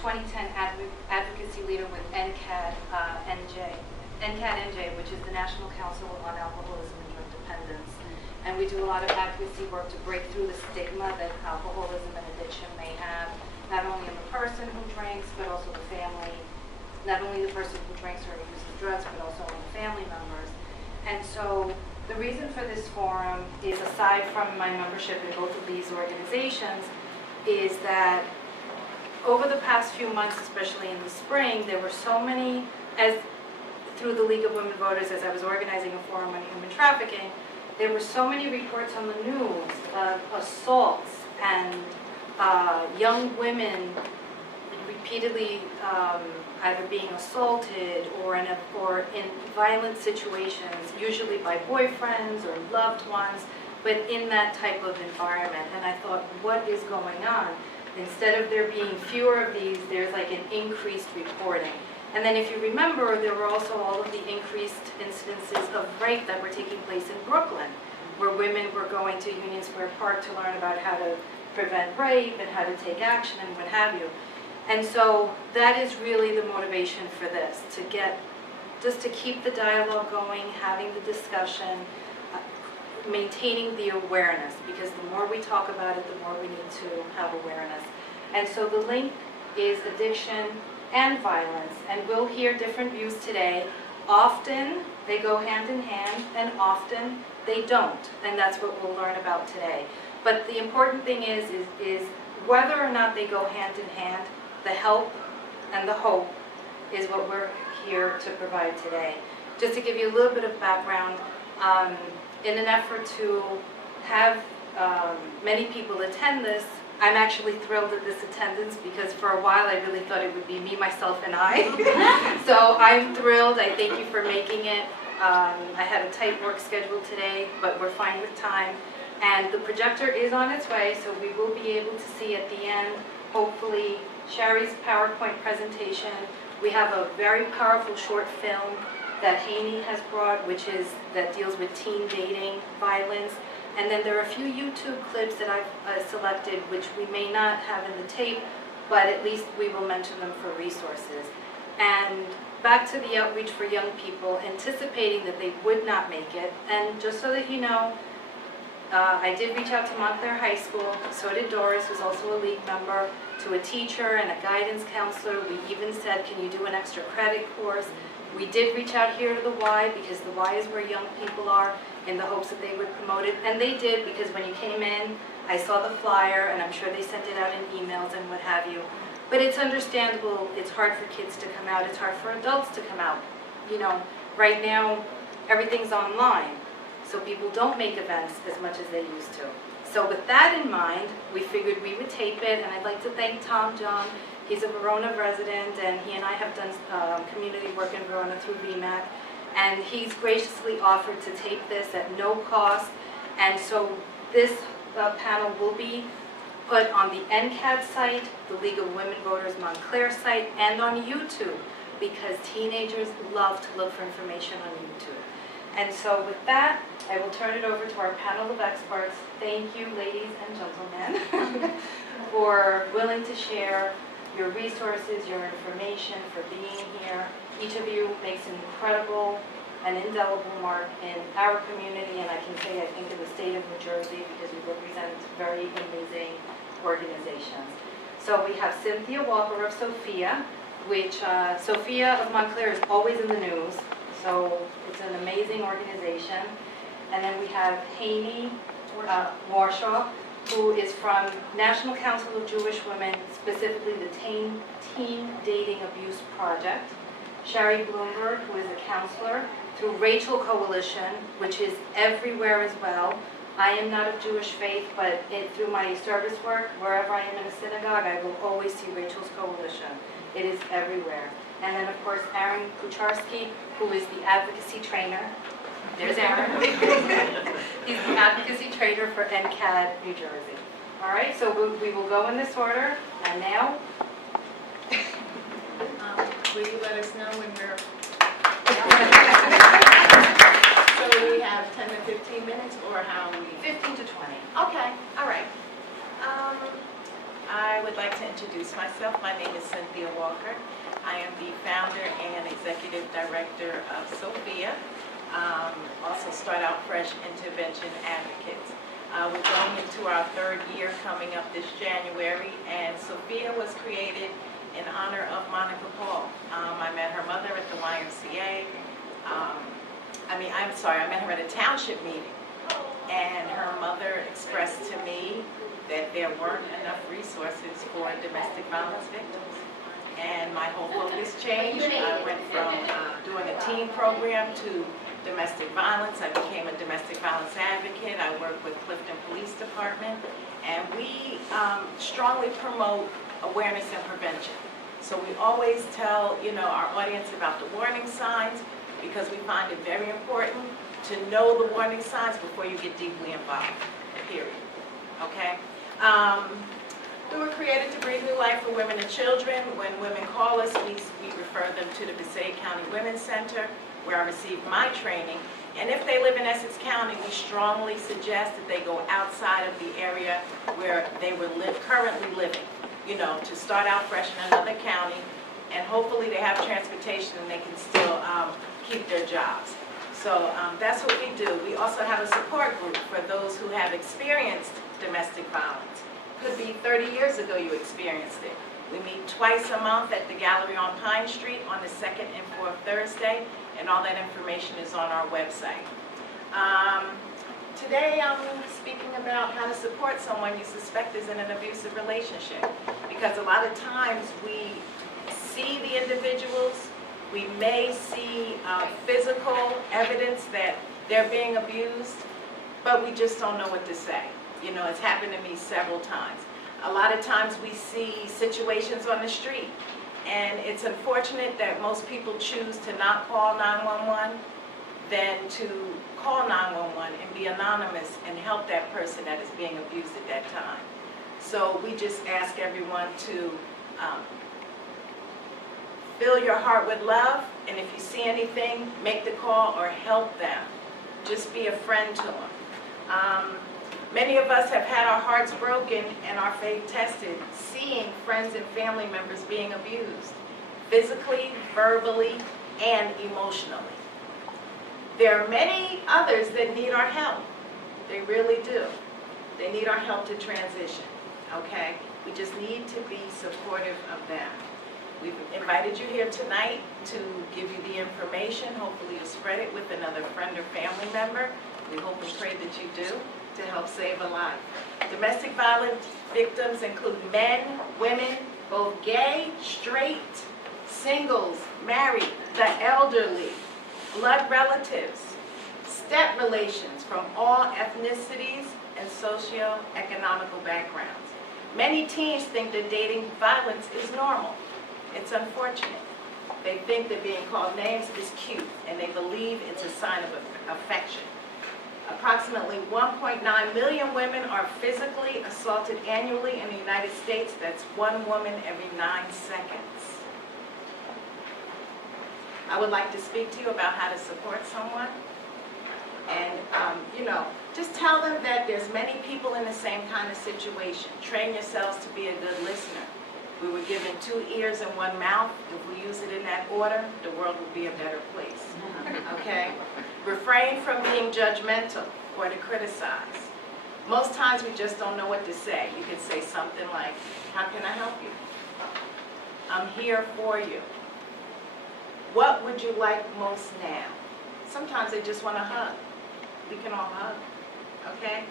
2010 advocacy leader with NCAD-NJ, which is the National Council on Alcoholism and Drug Dependence. And we do a lot of advocacy work to break through the stigma that alcoholism and addiction may have, not only in the person who drinks, but also the family, not only the person who drinks or uses drugs, but also in the family members. And so the reason for this forum is, aside from my membership in both of these organizations, is that over the past few months, especially in the spring, there were so many, through the League of Women Voters, as I was organizing a forum on human trafficking, there were so many reports on the news of assaults and young women repeatedly either being assaulted or in violent situations, usually by boyfriends or loved ones, but in that type of environment. And I thought, what is going on? Instead of there being fewer of these, there's like an increased reporting. And then if you remember, there were also all of the increased incidences of rape that were taking place in Brooklyn, where women were going to Union Square Park to learn about how to prevent rape and how to take action and what have you. And so that is really the motivation for this, just to keep the dialogue going, having the discussion, maintaining the awareness, because the more we talk about it, the more we need to have awareness. And so the link is addiction and violence, and we'll hear different views today. Often they go hand in hand, and often they don't, and that's what we'll learn about today. But the important thing is whether or not they go hand in hand, the help and the hope is what we're here to provide today. Just to give you a little bit of background, in an effort to have many people attend this, I'm actually thrilled at this attendance, because for a while I really thought it would be me, myself, and I. So I'm thrilled. I thank you for making it. I had a tight work schedule today, but we're fine with time. And the projector is on its way, so we will be able to see at the end, hopefully, Sherry's PowerPoint presentation. We have a very powerful short film that Haney has brought, that deals with teen dating violence. And then there are a few YouTube clips that I've selected, which we may not have in the tape, but at least we will mention them for resources. And back to the outreach for young people, anticipating that they would not make it. And just so that you know, I did reach out to Montclair High School, so did Doris, who's also a league member, to a teacher and a guidance counselor. We even said, can you do an extra credit course? We did reach out here to the Y, because the Y is where young people are, in the hopes that they would promote it. And they did, because when you came in, I saw the flyer, and I'm sure they sent it out in emails and what have you. But it's understandable. It's hard for kids to come out. It's hard for adults to come out. You know, right now, everything's online, so people don't make events as much as they used to. So with that in mind, we figured we would tape it, and I'd like to thank Tom Jung. He's a Verona resident, and he and I have done community work in Verona through VMAC, and he's graciously offered to tape this at no cost. And so this panel will be put on the NCAD site, the League of Women Voters Montclair site, and on YouTube, because teenagers love to look for information on YouTube. And so with that, I will turn it over to our panel of experts. Thank you, ladies and gentlemen, for willing to share your resources, your information, for being here. Each of you makes an incredible and indelible mark in our community, and I can say, I think, in the state of New Jersey, because you represent very amazing organizations. So we have Cynthia Walker of Sophia, which Sophia of Montclair is always in the news, so it's an amazing organization. And then we have Haney Warshaw, who is from National Council of Jewish Women, specifically the Teen Dating Abuse Project. Sherry Bloomberg, who is a counselor through Rachel Coalition, which is everywhere as well. I am not of Jewish faith, but through my service work, wherever I am in a synagogue, I will always see Rachel's Coalition. It is everywhere. And then, of course, Aaron Kucharski, who is the advocacy trainer. There's Aaron. He's the advocacy trainer for NCAD New Jersey. All right, so we will go in this order. And now, will you let us know when you're... So we have 10 to 15 minutes, or how we... 15 to 20. Okay, all right. I would like to introduce myself. My name is Cynthia Walker. I am the founder and executive director of SOFIA, also Start Out Fresh Intervention Advocates. We're going into our third year coming up this January, and SOFIA was created in honor of Monica Paul. I met her mother at the YMCA. I met her at a township meeting, and her mother expressed to me that there weren't enough resources for domestic violence victims. And my whole focus changed. I went from doing a teen program to domestic violence. I became a domestic violence advocate. I work with Clifton Police Department, and we strongly promote awareness and prevention. So we always tell our audience about the warning signs, because we find it very important to know the warning signs before you get deeply involved, period. Okay? We were created to breathe new life for women and children. When women call us, we refer them to the Passaic County Women's Center, where I received my training. And if they live in Essex County, we strongly suggest that they go outside of the area where they were currently living, to start out fresh in another county, and hopefully they have transportation and they can still keep their jobs. So that's what we do. We also have a support group for those who have experienced domestic violence. Could be 30 years ago you experienced it. We meet twice a month at the Gallery on Pine Street on the second and fourth Thursday, and all that information is on our website. Today I'm speaking about how to support someone you suspect is in an abusive relationship, because a lot of times we see the individuals, we may see physical evidence that they're being abused, but we just don't know what to say. It's happened to me several times. A lot of times we see situations on the street, and it's unfortunate that most people choose to not call 911 than to call 911 and be anonymous and help that person that is being abused at that time. So we just ask everyone to fill your heart with love, and if you see anything, make the call or help them. Just be a friend to them. Many of us have had our hearts broken and our faith tested, seeing friends and family members being abused, physically, verbally, and emotionally. There are many others that need our help. They really do. They need our help to transition, okay? We just need to be supportive of them. We've invited you here tonight to give you the information. Hopefully you'll spread it with another friend or family member. We hope and pray that you do, to help save a life. Domestic violence victims include men, women, both gay, straight, singles, married, the elderly, blood relatives, step relations from all ethnicities and socio-economical backgrounds. Many teens think that dating violence is normal. It's unfortunate. They think that being called names is cute, and they believe it's a sign of affection. Approximately 1.9 million women are physically assaulted annually in the United States. That's one woman every 9 seconds. I would like to speak to you about how to support someone. And, just tell them that there's many people in the same kind of situation. Train yourselves to be a good listener. We were given 2 ears and 1 mouth. If we use it in that order, the world would be a better place. Okay? Refrain from being judgmental or to criticize. Most times we just don't know what to say. You can say something like, "How can I help you? I'm here for you. What would you like most now?" Sometimes they just want a hug. We can all hug. Okay?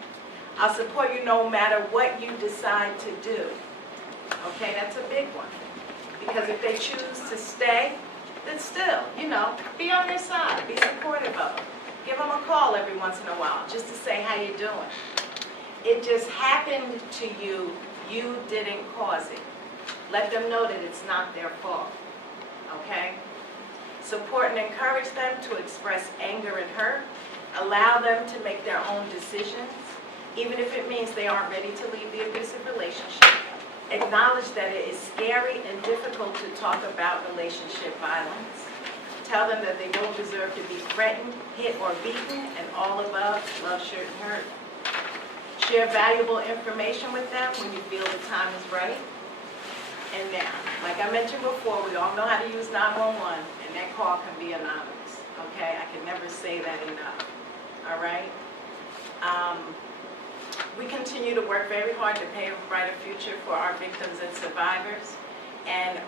I'll support you no matter what you decide to do. Okay, that's a big one. Because if they choose to stay, then still, be on their side. Be supportive of them. Give them a call every once in a while just to say how you're doing. It just happened to you. You didn't cause it. Let them know that it's not their fault. Okay? Support and encourage them to express anger and hurt. Allow them to make their own decisions, even if it means they aren't ready to leave the abusive relationship. Acknowledge that it is scary and difficult to talk about relationship violence. Tell them that they don't deserve to be threatened, hit, or beaten, and all above, love shouldn't hurt. Share valuable information with them when you feel the time is right. And now, like I mentioned before, we all know how to use 911, and that call can be anonymous, okay? I can never say that enough, all right? We continue to work very hard to pave a brighter future for our victims and survivors. And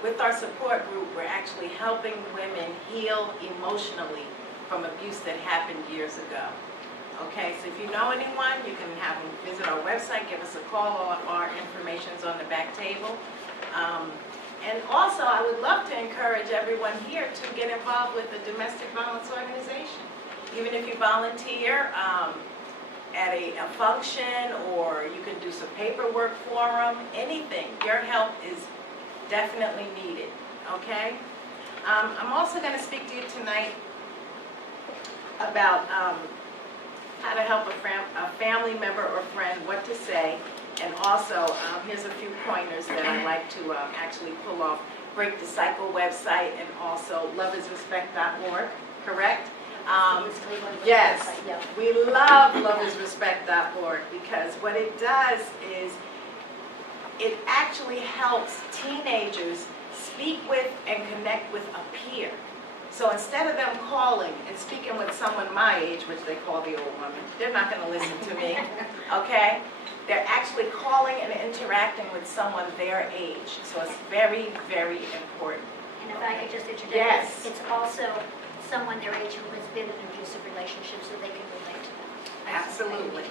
with our support group, we're actually helping women heal emotionally from abuse that happened years ago. Okay, so if you know anyone, you can have them visit our website, give us a call, all our information's on the back table. And also, I would love to encourage everyone here to get involved with the domestic violence organization. Even if you volunteer at a function, or you can do some paperwork for them, anything, your help is definitely needed, okay? I'm also going to speak to you tonight about how to help a family member or friend, what to say, and also here's a few pointers that I like to actually pull off Break the Cycle website, and also loveisrespect.org, correct? Yes, we love loveisrespect.org because what it does is it actually helps teenagers speak with and connect with a peer. So instead of them calling and speaking with someone my age, which they call the old woman, they're not going to listen to me, okay? They're actually calling and interacting with someone their age. So it's very, very important. And if I could just interject, Yes. it's also someone their age who has been in an abusive relationship, so they can relate to them. Absolutely.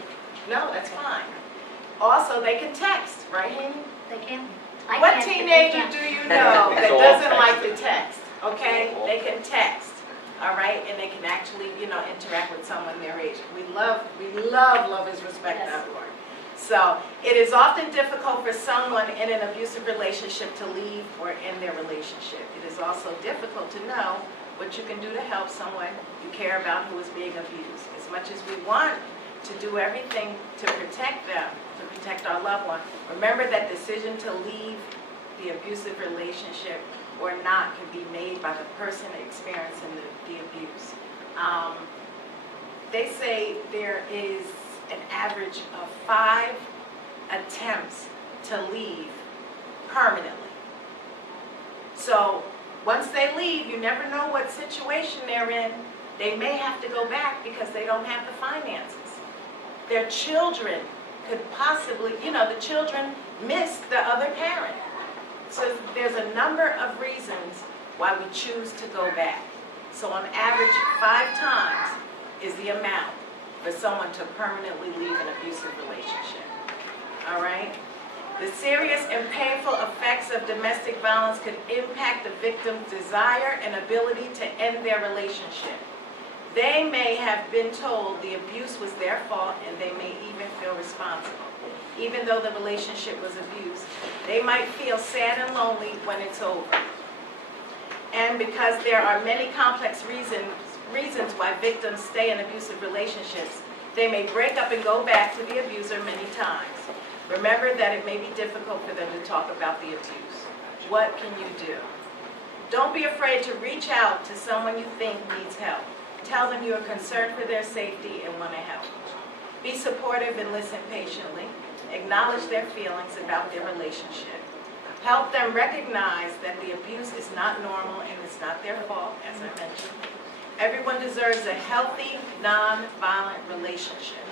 No, that's fine. Also, they can text, right? They can. What teenager do you know that doesn't like to text? Okay, they can text, all right, and they can actually, interact with someone their age. We love loveisrespect.org. So it is often difficult for someone in an abusive relationship to leave or end their relationship. It is also difficult to know what you can do to help someone you care about who is being abused. As much as we want to do everything to protect them, to protect our loved one, remember that decision to leave the abusive relationship or not can be made by the person experiencing the abuse. They say there is an average of 5 attempts to leave permanently. So once they leave, you never know what situation they're in. They may have to go back because they don't have the finances. Their children could possibly, the children miss the other parent. So there's a number of reasons why we choose to go back. So on average, 5 times is the amount for someone to permanently leave an abusive relationship. All right? The serious and painful effects of domestic violence could impact the victim's desire and ability to end their relationship. They may have been told the abuse was their fault, and they may even feel responsible. Even though the relationship was abused, they might feel sad and lonely when it's over. And because there are many complex reasons why victims stay in abusive relationships, they may break up and go back to the abuser many times. Remember that it may be difficult for them to talk about the abuse. What can you do? Don't be afraid to reach out to someone you think needs help. Tell them you are concerned for their safety and want to help. Be supportive and listen patiently. Acknowledge their feelings about their relationship. Help them recognize that the abuse is not normal and it's not their fault, as I mentioned. Everyone deserves a healthy, non-violent relationship.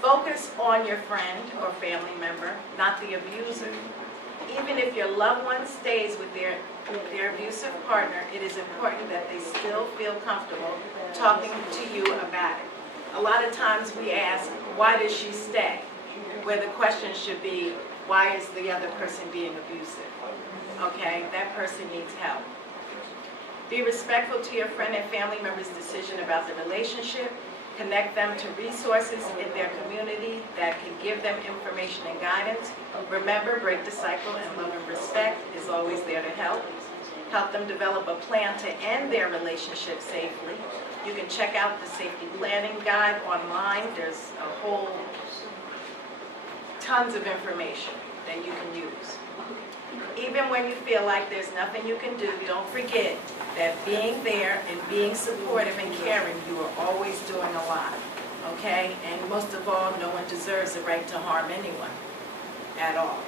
Focus on your friend or family member, not the abuser. Even if your loved one stays with their abusive partner, it is important that they still feel comfortable talking to you about it. A lot of times we ask, why does she stay? Where the question should be, why is the other person being abusive? Okay, that person needs help. Be respectful to your friend and family member's decision about the relationship. Connect them to resources in their community that can give them information and guidance. Remember, Break the Cycle and Love and Respect is always there to help. Help them develop a plan to end their relationship safely. You can check out the safety planning guide online. There's a whole tons of information that you can use. Even when you feel like there's nothing you can do, don't forget that being there and being supportive and caring, you are always doing a lot. okay? And most of all, no one deserves the right to harm anyone at all.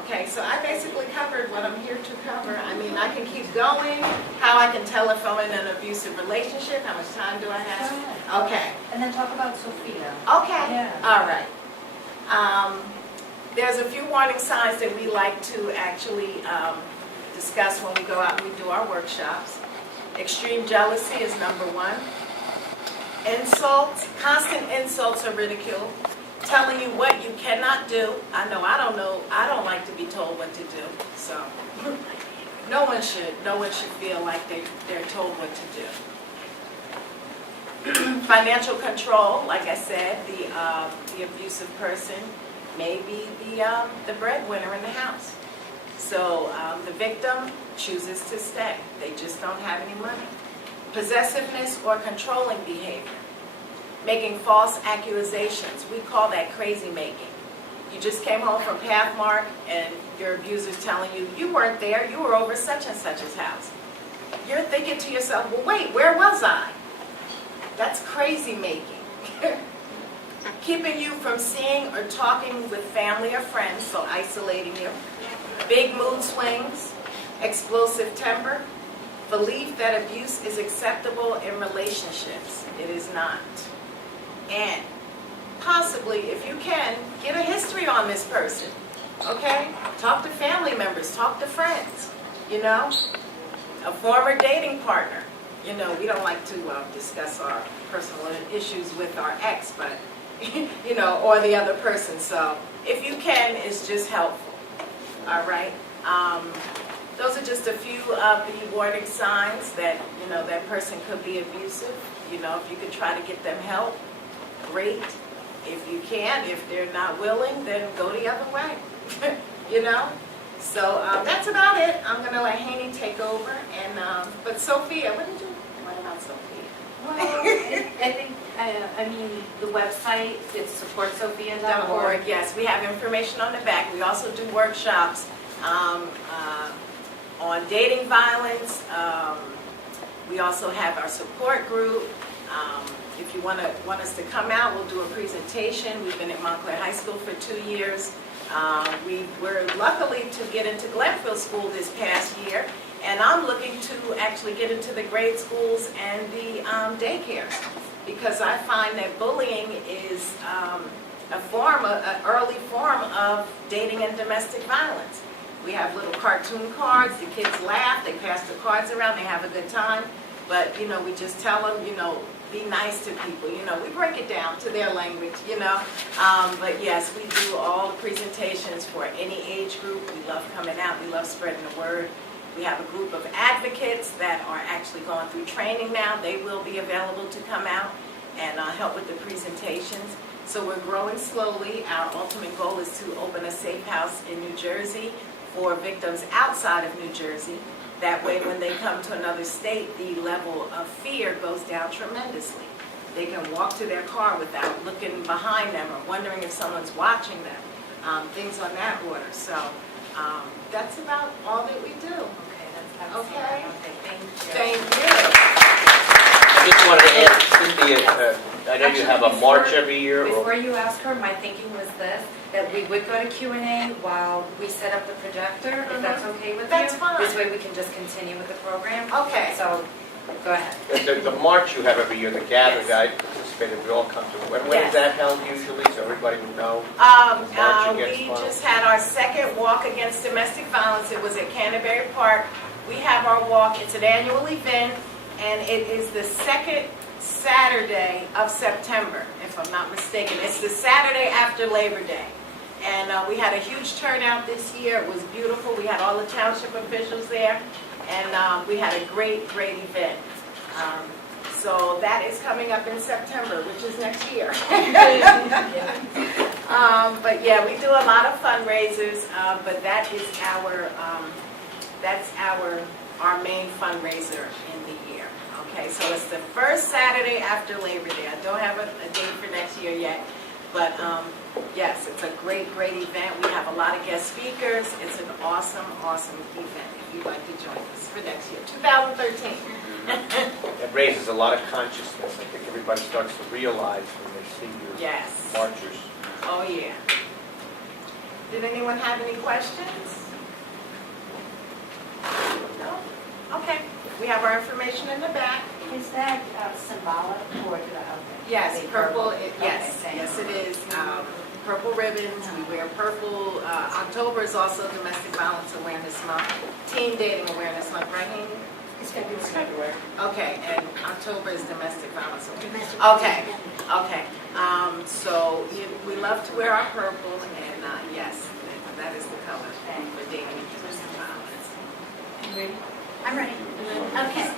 Okay, so I basically covered what I'm here to cover. I mean, I can keep going, how I can tell if I'm in an abusive relationship, how much time do I have? Okay. And then talk about Sophia. Okay, Yeah. all right. There's a few warning signs that we like to actually discuss when we go out and we do our workshops. Extreme jealousy is number one. Insults, constant insults or ridicule, telling you what you cannot do. I don't like to be told what to do, so no one should feel like they're told what to do. Financial control, like I said, the abusive person may be the breadwinner in the house. So the victim chooses to stay. They just don't have any money. Possessiveness or controlling behavior. Making false accusations. We call that crazy making. You just came home from Pathmark and your abuser's telling you, you weren't there, you were over such and such's house. You're thinking to yourself, well, wait, where was I? That's crazy making. Keeping you from seeing or talking with family or friends, so isolating you. Big mood swings, explosive temper, belief that abuse is acceptable in relationships. It is not. And possibly, if you can, get a history on this person, okay? Talk to family members, talk to friends, you know? A former dating partner. You know, we don't like to discuss our personal issues with our ex, but, you know, or the other person. So if you can, it's just helpful, all right? Those are just a few of the warning signs that, you know, that person could be abusive. You know, if you could try to get them help, great. If you can't, if they're not willing, then go the other way, you know? So that's about it. I'm going to let Haney take over. And but Sophia, what about Sophia? Well, I think, I mean, the website, it's supportsophia.org. Yes, we have information on the back. We also do workshops on dating violence. We also have our support group. If you want us to come out, we'll do a presentation. We've been at Montclair High School for 2 years. We were luckily to get into Glenfield School this past year, and I'm looking to actually get into the grade schools and the daycares, because I find that bullying is an early form of dating and domestic violence. We have little cartoon cards, the kids laugh, they pass the cards around, they have a good time, but, you know, we just tell them, you know, be nice to people, you know, we break it down to their language, you know, but yes, we do all the presentations for any age group. We love coming out, we love spreading the word. We have a group of advocates that are actually going through training now. They will be available to come out and help with the presentations. So we're growing slowly. Our ultimate goal is to open a safe house in New Jersey for victims outside of New Jersey. That way, when they come to another state, the level of fear goes down tremendously. They can walk to their car without looking behind them or wondering if someone's watching them, things on that order. So that's about all that we do. Okay, that's excellent. Okay. Okay, Thank you. I just wanted to ask Cynthia, I know you have a march every year. Before you ask her, my thinking was this, that we would go to Q&A while we set up the projector, if that's okay with you. That's fine. This way we can just continue with the program. Okay. So, go ahead. The march you have every year, the gathering, I participated, we all come to. When is that held usually, so everybody would know? March against We violence. just had our second walk against domestic violence. It was at Canterbury Park. We have our walk. It's an annual event, and it is the second Saturday of September, if I'm not mistaken. It's the Saturday after Labor Day. And we had a huge turnout this year. It was beautiful. We had all the township officials there, and we had a great, great event. So that is coming up in September, which is next year. But yeah, we do a lot of fundraisers, but that is our main fundraiser in the year. Okay, so it's the first Saturday after Labor Day. I don't have a date for next year yet, but yes, it's a great, great event. We have a lot of guest speakers. It's an awesome, awesome event if you'd like to join us for next year, 2013. It raises a lot of consciousness. I think everybody starts to realize when they see your Yes. marchers. Oh, yeah. Did anyone have any questions? No? Okay. We have our information in the back. Is that symbolic or the Yes, purple, yes, Okay, yes it is. Purple ribbons, we wear purple. October is also Domestic Violence Awareness Month, Teen Dating Awareness Month, right, Amy? It's February. Okay, and October is Domestic Violence Awareness. Domestic Okay, violence. okay. So we love to wear our purple, and yes, that is the color for dating and domestic violence. I'm ready. Okay.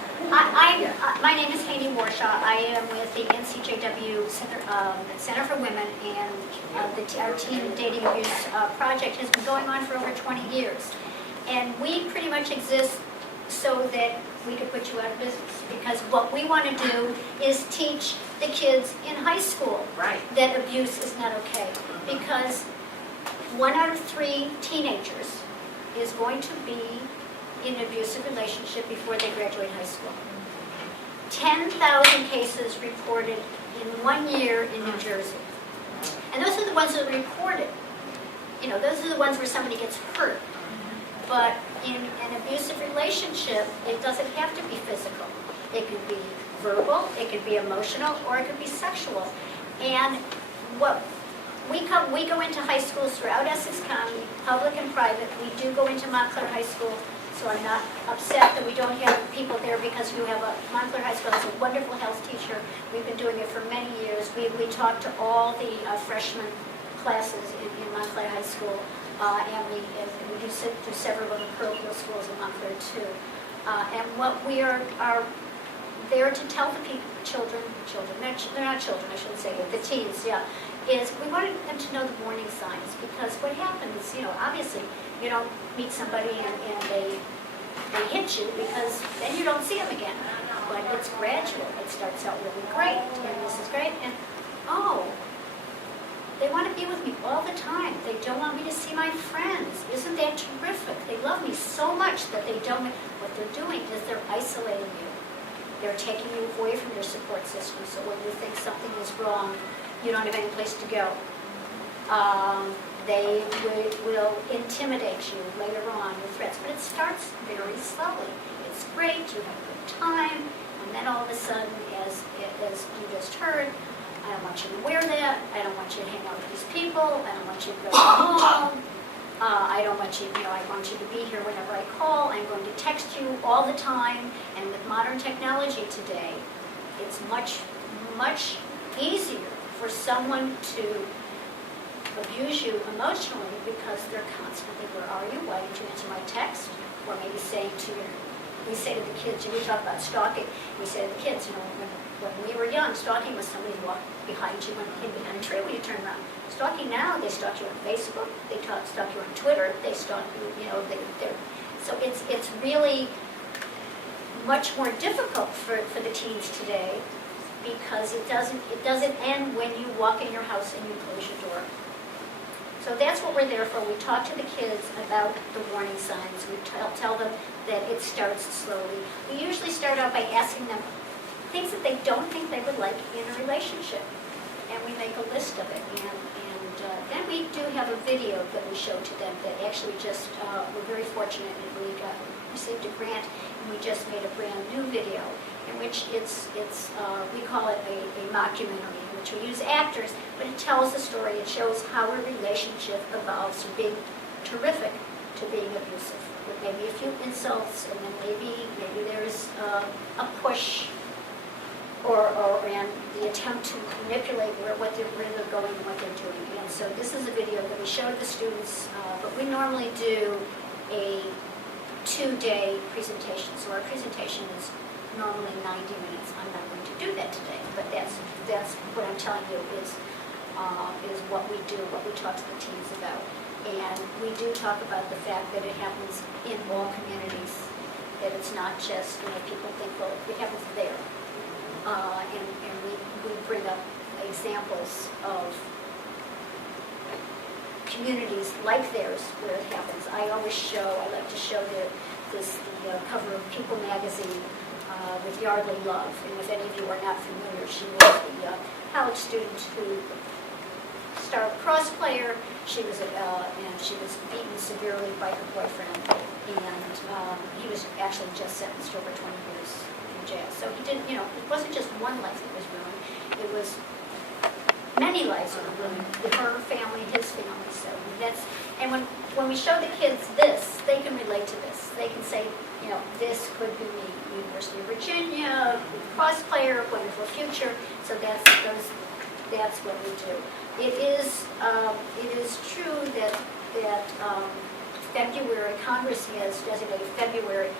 My name is Haney Warshaw. I am with the NCJW Center for Women, and our teen dating abuse project has been going on for over 20 years. And we pretty much exist so that we could put you out of business. Because what we want to do is teach the kids in high school Right. that abuse is not okay. Because 1 out of 3 teenagers is going to be in an abusive relationship before they graduate high school. 10,000 cases reported in 1 year in New Jersey. And those are the ones that are reported. You know, those are the ones where somebody gets hurt. But in an abusive relationship, it doesn't have to be physical. It could be verbal, it could be emotional, or it could be sexual. And what we go into high schools throughout Essex County, public and private. We do go into Montclair High School, so I'm not upset that we don't have people there, because we have Montclair High School has a wonderful health teacher. We've been doing it for many years. We talk to all the freshman classes in Montclair High School, and we do several of the parochial schools in Montclair too. And what we are there to tell the children, they're not children, I shouldn't say, the teens, yeah, is we wanted them to know the warning signs, because what happens, you know, obviously, you don't meet somebody and they hit you, because then you don't see them again. But it's gradual. It starts out really great, and this is great, and oh, they want to be with me all the time. They don't want me to see my friends. Isn't that terrific? They love me so much that they don't. What they're doing is they're isolating you. They're taking you away from your support system, so when you think something is wrong, you don't have any place to go. They will intimidate you later on with threats, but it starts very slowly. It's great, you have a good time, and then all of a sudden, as you just heard, I don't want you to wear that, I don't want you to hang out with these people, I don't want you to go home, I don't want you, I want you to be here whenever I call, I'm going to text you all the time, and with modern technology today, it's much, much easier for someone to abuse you emotionally, because they're constantly, where are you? Why didn't you answer my text? Or maybe saying to you, we say to the kids, we talk about stalking, we say to the kids, when we were young, stalking was somebody who walked behind you and hid behind a tree when you turn around. Stalking now, they stalk you on Facebook, they stalk you on Twitter, they stalk you, so it's really much more difficult for the teens today, because it doesn't end when you walk in your house and you close your door. So that's what we're there for. We talk to the kids about the warning signs. We tell them that it starts slowly. We usually start out by asking them things that they don't think they would like in a relationship. And we make a list of it. And then we do have a video that we show to them that actually just, we're very fortunate that we received a grant, and we just made a brand new video in which we call it a mockumentary, in which we use actors, but it tells the story. It shows how a relationship evolves from being terrific to being abusive, with maybe a few insults, and then maybe there's a push and the attempt to manipulate where they're going and what they're doing. And so this is a video that we show to the students, but we normally do a 2-day presentation. So our presentation is normally 90 minutes. I'm not going to do that today, but that's what I'm telling you is what we do, what we talk to the teens about. And we do talk about the fact that it happens in all communities, that it's not just, people think, well, it happens there. And we bring up examples of communities like theirs where it happens. I like to show the cover of People magazine, with Yardley Love. And if any of you are not familiar, she was the college student who starred cross player. She was and she was beaten severely by her boyfriend, and he was actually just sentenced to over 20 years in jail. So he didn't, it wasn't just one life that was ruined. It was many lives that were ruined. Her family, his family. So and when we show the kids this, they can relate to this. They can say, this could be me. University of Virginia, cross player, wonderful future. So that's what we do. It is true that February, Congress has designated February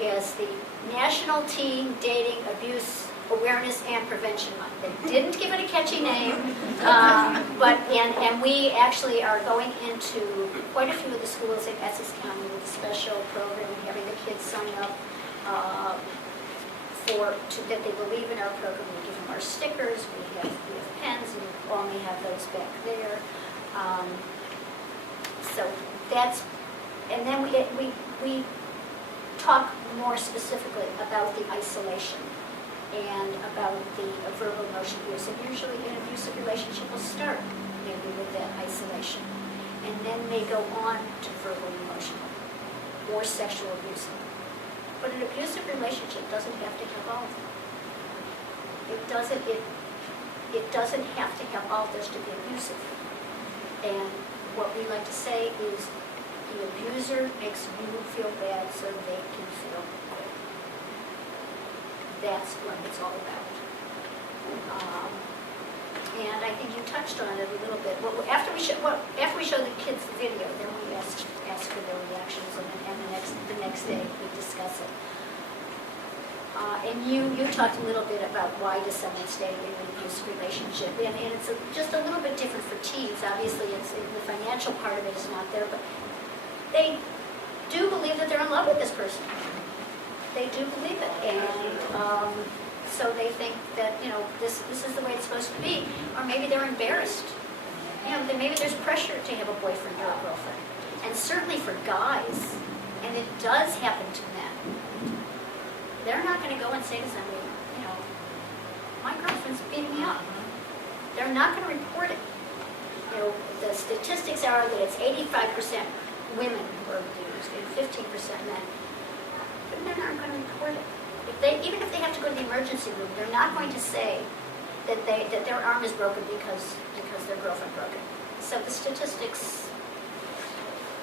as the National Teen Dating Abuse Awareness and Prevention Month. They didn't give it a catchy name, and we actually are going into quite a few of the schools in Essex County with a special program, having the kids sign up that they believe in our program. We give them our stickers, we have pens, and you all may have those back there. So that's, and then we talk more specifically about the isolation and about the verbal emotional abuse. And usually an abusive relationship will start maybe with that isolation, and then they go on to verbal emotional or sexual abuse. But an abusive relationship doesn't have to have all of them. It doesn't have to have all of this to be abusive. And what we like to say is the abuser makes you feel bad so they can feel good. That's what it's all about. And I think you touched on it a little bit. After we show the kids the video, then we ask for their reactions, and the next day we discuss it. And you talked a little bit about why does someone stay in an abusive relationship, and it's just a little bit different for teens. Obviously, the financial part of it is not there, but they do believe that they're in love with this person. They do believe it, and so they think that this is the way it's supposed to be, or maybe they're embarrassed. Then maybe there's pressure to have a boyfriend or a girlfriend, and certainly for guys, and it does happen to men. They're not going to go and say to somebody, my girlfriend's beating me up. They're not going to report it. The statistics are that it's 85% women who are abused and 15% men. But men aren't going to report it. Even if they have to go to the emergency room, they're not going to say that their arm is broken because their girlfriend broke it. So the statistics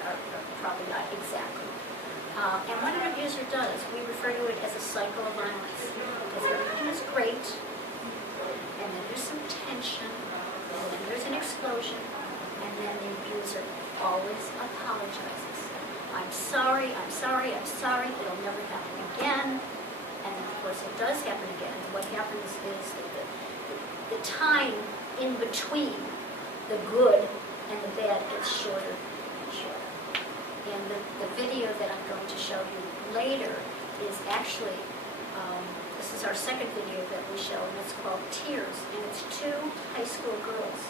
are probably not exactly. And what an abuser does, we refer to it as a cycle of violence. Because everything is great, and then there's some tension, and then there's an explosion, and then the abuser always apologizes. I'm sorry, it'll never happen again. And then, of course, it does happen again. What happens is that the time in between the good and the bad gets shorter and shorter. And the video that I'm going to show you later is actually, this is our second video that we show, and it's called Tears. And it's two high school girls.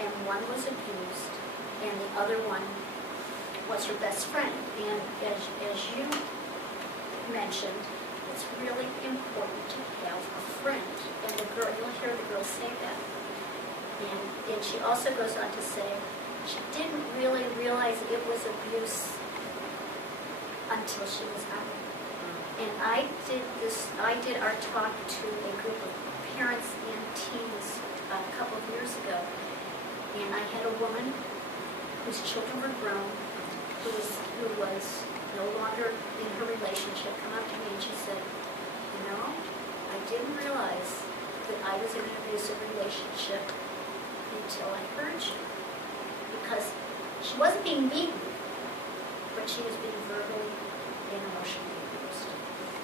And one was abused, and the other one was her best friend. And as you mentioned, it's really important to have a friend. And you'll hear the girl say that. And she also goes on to say, she didn't really realize it was abuse until she was out. And I did our talk to a group of parents and teens a couple of years ago. And I had a woman whose children were grown, who was no longer in her relationship, come up to me and she said, I didn't realize that I was in an abusive relationship until I heard you. Because she wasn't being beaten, but she was being verbally and emotionally abused.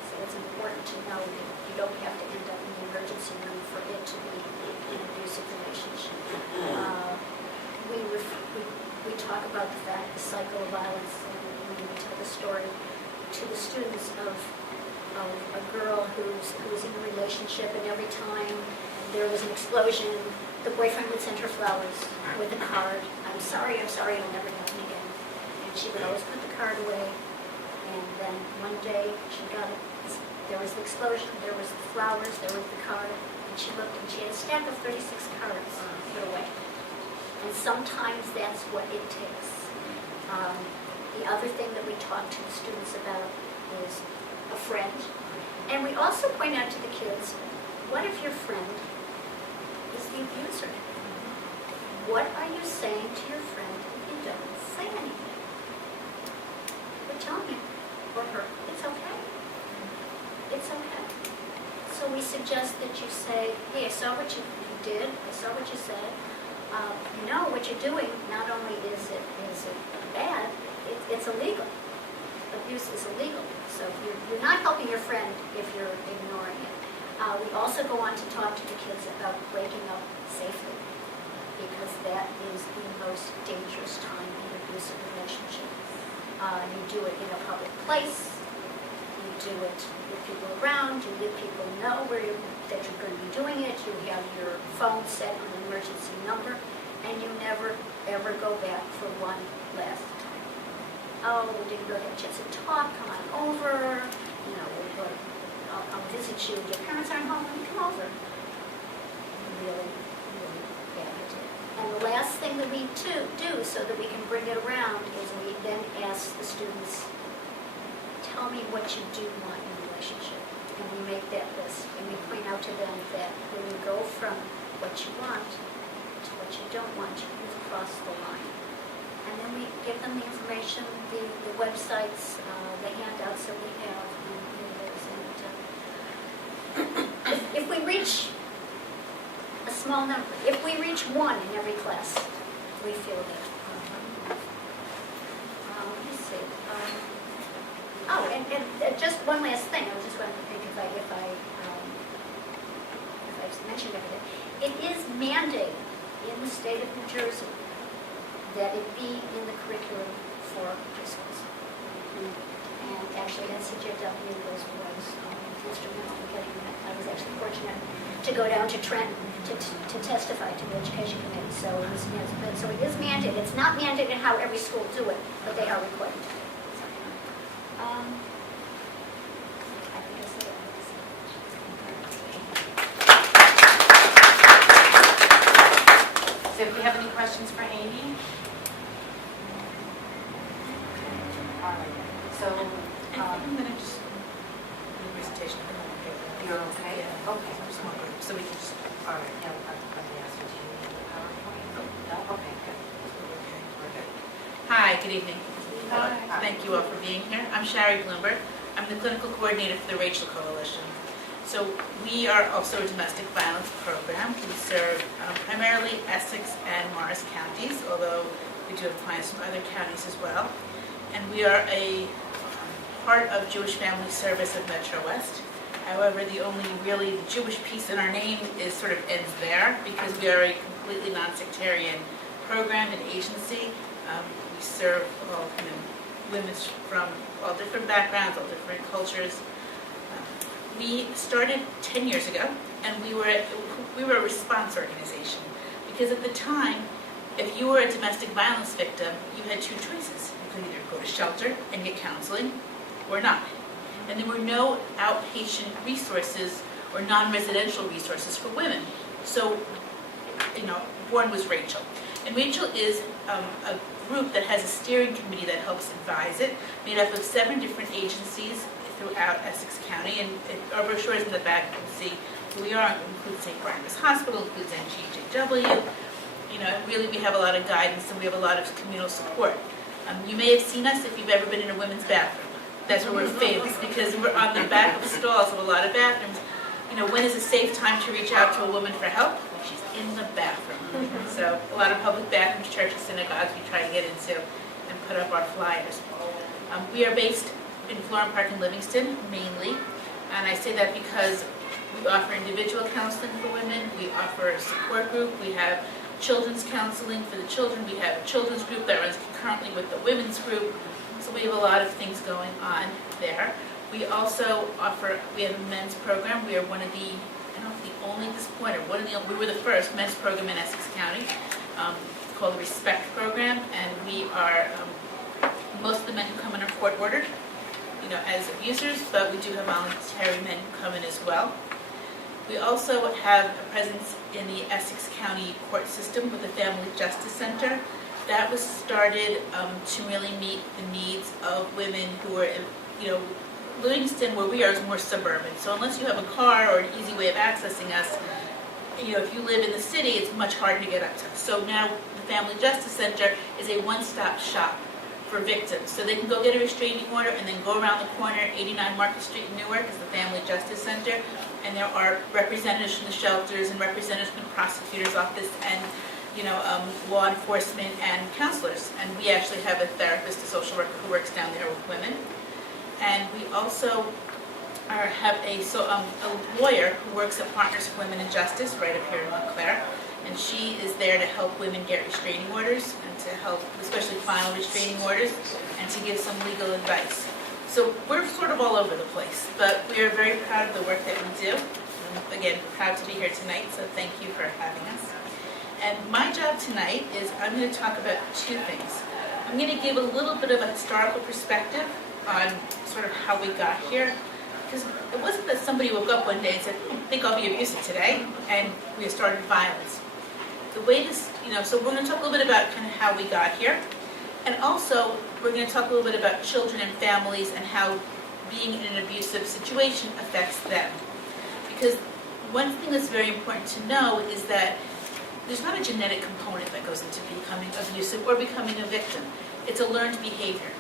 So it's important to know that you don't have to end up in the emergency room for it to be an abusive relationship. We talk about the fact, the cycle of violence, and we tell the story to the students of a girl who was in a relationship, and every time there was an explosion, the boyfriend would send her flowers with a card. I'm sorry, it'll never happen again. And she would always put the card away, And then one day she got it, there was the explosion, there was the flowers, there was the card, and she looked and she had a stack of 36 cards put away. And sometimes that's what it takes. The other thing that we talk to the students about is a friend. And we also point out to the kids, what if your friend is the abuser? What are you saying to your friend if you don't say anything? We're telling him or her, it's okay. It's okay. So we suggest that you say, hey, I saw what you did, I saw what you said. No, what you're doing, not only is it bad, it's illegal. Abuse is illegal. So you're not helping your friend if you're ignoring it. We also go on to talk to the kids about breaking up safely, because that is the most dangerous time in an abusive relationship. You do it in a public place, you do it with people around, you let people know that you're going to be doing it, you have your phone set on an emergency number, and you never, ever go back for one last time. Oh, we didn't really have a chance to talk, come on over, you know, I'll visit you, your parents aren't home, let me come over. Really, really bad idea. And the last thing that we do so that we can bring it around is we then ask the students, tell me what you do want in a relationship. And we make that list, and we point out to them that when you go from what you want to what you don't want, you've crossed the line. And then we give them the information, the websites, the handouts that we have, and those. And if we reach a small number, if we reach one in every class, we feel that. Let me see. And just one last thing. I was just wondering if I mentioned everything. It is mandated in the state of New Jersey that it be in the curriculum for preschools. And actually, NCJW was instrumental in getting that. I was actually fortunate to go down to Trenton to testify to the education committee. So it is mandated. It's not mandated how every school do it, but they are required to do it. I think I said it. So if you have any questions for Amy? All right. So, I'm going to just do the presentation. you're okay? Yeah. Okay. Small group, so we can just, All right. Yeah, I'm going to ask you, do you need the PowerPoint? No? Okay, good. okay, we're good. Hi, good evening. Hi. Thank you all for being here. I'm Shari Bloomberg. I'm the clinical coordinator for the Rachel Coalition. So we are also a domestic violence program. We serve primarily Essex and Morris counties, although we do have clients from other counties as well. And we are a part of Jewish Family Service of Metro West. However, the only really Jewish piece in our name is sort of ends there, because we are a completely non-sectarian program and agency. We serve all kind of women from all different backgrounds, all different cultures. We started 10 years ago, and we were a response organization, because at the time, if you were a domestic violence victim, you had two choices. You could either go to shelter and get counseling, or not. And there were no outpatient resources or non-residential resources for women. So, born was Rachel. And Rachel is a group that has a steering committee that helps advise it, made up of 7 different agencies throughout Essex County. And our brochure is in the back. You can see who we are. It includes St. Barnabas Hospital, includes NGJW. Really we have a lot of guidance, and we have a lot of communal support. You may have seen us if you've ever been in a women's bathroom. That's where we're famous, because we're on the back of the stalls of a lot of bathrooms. When is a safe time to reach out to a woman for help? When she's in the bathroom. So a lot of public bathrooms, churches, synagogues, we try to get into and put up our flyers. We are based in Florham Park and Livingston, mainly. And I say that because we offer individual counseling for women. We offer a support group. We have children's counseling for the children. We have a children's group that runs concurrently with the women's group. So we have a lot of things going on there. We also we have a men's program. We are one of the, I don't know if the only at this point, or we were the first men's program in Essex County. It's called the Respect Program, and we are, most of the men who come in are court ordered. as abusers, but we do have voluntary men who come in as well. We also have a presence in the Essex County court system with the Family Justice Center. That was started to really meet the needs of women who are, Livingston, where we are, is more suburban. So unless you have a car or an easy way of accessing us, if you live in the city, it's much harder to get up to us. So now the Family Justice Center is a one-stop shop for victims. So they can go get a restraining order and then go around the corner, 89 Market Street in Newark is the Family Justice Center. And there are representatives from the shelters and representatives from the prosecutor's office and law enforcement and counselors. And we actually have a therapist, a social worker who works down there with women. And we also have a lawyer who works at Partners for Women in Justice right up here in Montclair. And she is there to help women get restraining orders and to help, especially final restraining orders, and to give some legal advice. So we're sort of all over the place, but we are very proud of the work that we do. And again, we're proud to be here tonight, so thank you for having us. And my job tonight is I'm going to talk about two things. I'm going to give a little bit of a historical perspective on sort of how we got here. Because it wasn't that somebody woke up one day and said, I think I'll be abusive today, and we started violence. The way this, so we're going to talk a little bit about kind of how we got here. And also, we're going to talk a little bit about children and families and how being in an abusive situation affects them. Because one thing that's very important to know is that there's not a genetic component that goes into becoming abusive or becoming a victim. It's a learned behavior.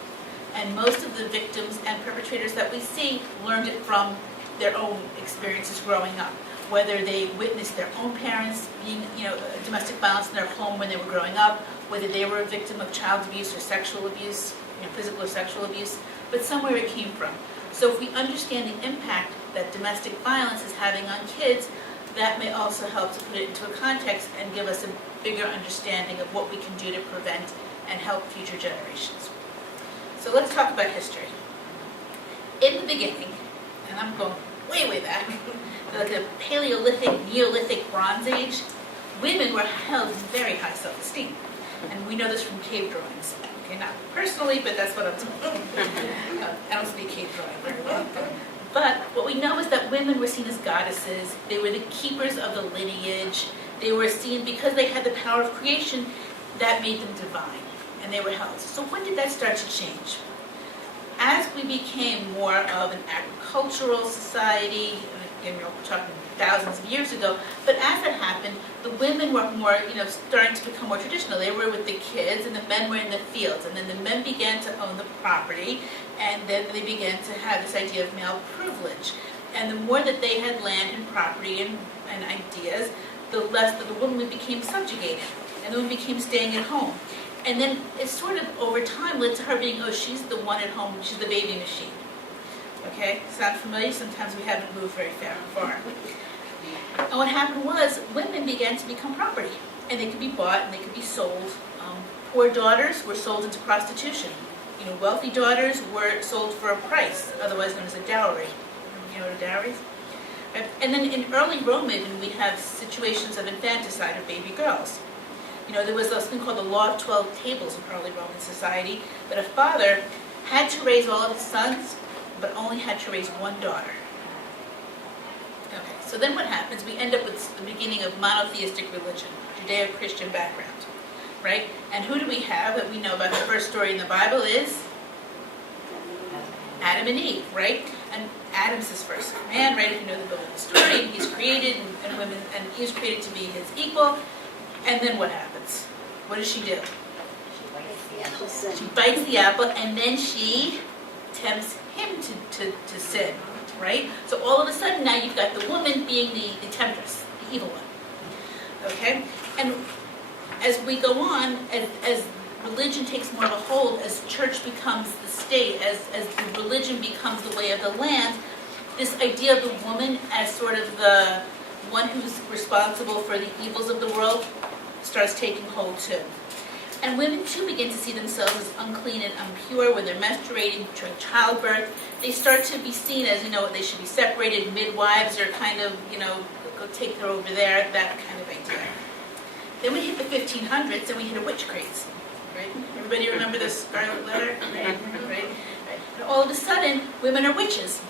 And most of the victims and perpetrators that we see learned it from their own experiences growing up. Whether they witnessed their own parents being, domestic violence in their home when they were growing up, whether they were a victim of child abuse or sexual abuse, physical or sexual abuse, but somewhere it came from. So if we understand the impact that domestic violence is having on kids, that may also help to put it into a context and give us a bigger understanding of what we can do to prevent and help future generations. So let's talk about history. In the beginning, and I'm going way, way back, like a Paleolithic, Neolithic, Bronze Age, women were held in very high self-esteem. And we know this from cave drawings. Okay, not personally, but that's what I'm talking about. I don't speak cave drawing very well. But what we know is that women were seen as goddesses. They were the keepers of the lineage. They were seen, because they had the power of creation, that made them divine. And they were held. So when did that start to change? As we became more of an agricultural society, and again, we're talking thousands of years ago, but as that happened, the women were more, starting to become more traditional. They were with the kids, and the men were in the fields, and then the men began to own the property, and then they began to have this idea of male privilege. And the more that they had land and property and ideas, the less that the woman became subjugated, and the woman became staying at home. And then it sort of, over time, led to her being, she's the one at home, she's the baby machine. Okay, sound familiar? Sometimes we haven't moved very far. And what happened was, women began to become property. And they could be bought and they could be sold. Poor daughters were sold into prostitution. Wealthy daughters were sold for a price, otherwise known as a dowry. You know what a dowry is? And then in early Rome, even, we have situations of infanticide of baby girls. There was something called the Law of 12 Tables in early Roman society, that a father had to raise all of his sons, but only had to raise one daughter. Okay, so then what happens? We end up with the beginning of monotheistic religion, Judeo-Christian background, right? And who do we have that we know about? The first story in the Bible is Adam and Eve, right? And Adam's his first man, right? If you know the biblical story, and he's created, and women, and Eve's created to be his equal. And then what happens? What does she do? She bites the apple, and then she tempts him to sin, right? So all of a sudden now you've got the woman being the temptress, the evil one. Okay? And as we go on, as religion takes more of a hold, as church becomes the state, as the religion becomes the way of the land, this idea of the woman as sort of the one who's responsible for the evils of the world starts taking hold too. And women too begin to see themselves as unclean and impure when they're menstruating, during childbirth. They start to be seen as, they should be separated. Midwives are kind of, go take her over there, that kind of idea. Then we hit the 1500s and we hit a witch craze, right? Everybody remember the Scarlet Letter? Right? And all all of a sudden, women are witches,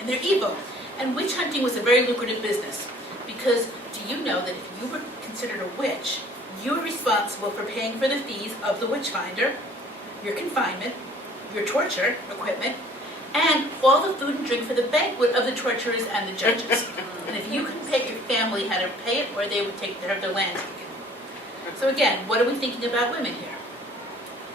and they're evil. And witch hunting was a very lucrative business, because do you know that if you were considered a witch, you were responsible for paying for the fees of the witch finder, your confinement, your torture equipment, and all the food and drink for the banquet of the torturers and the judges. And if you couldn't pay, your family had to pay it, or they would take care of their land taken. So again, what are we thinking about women here?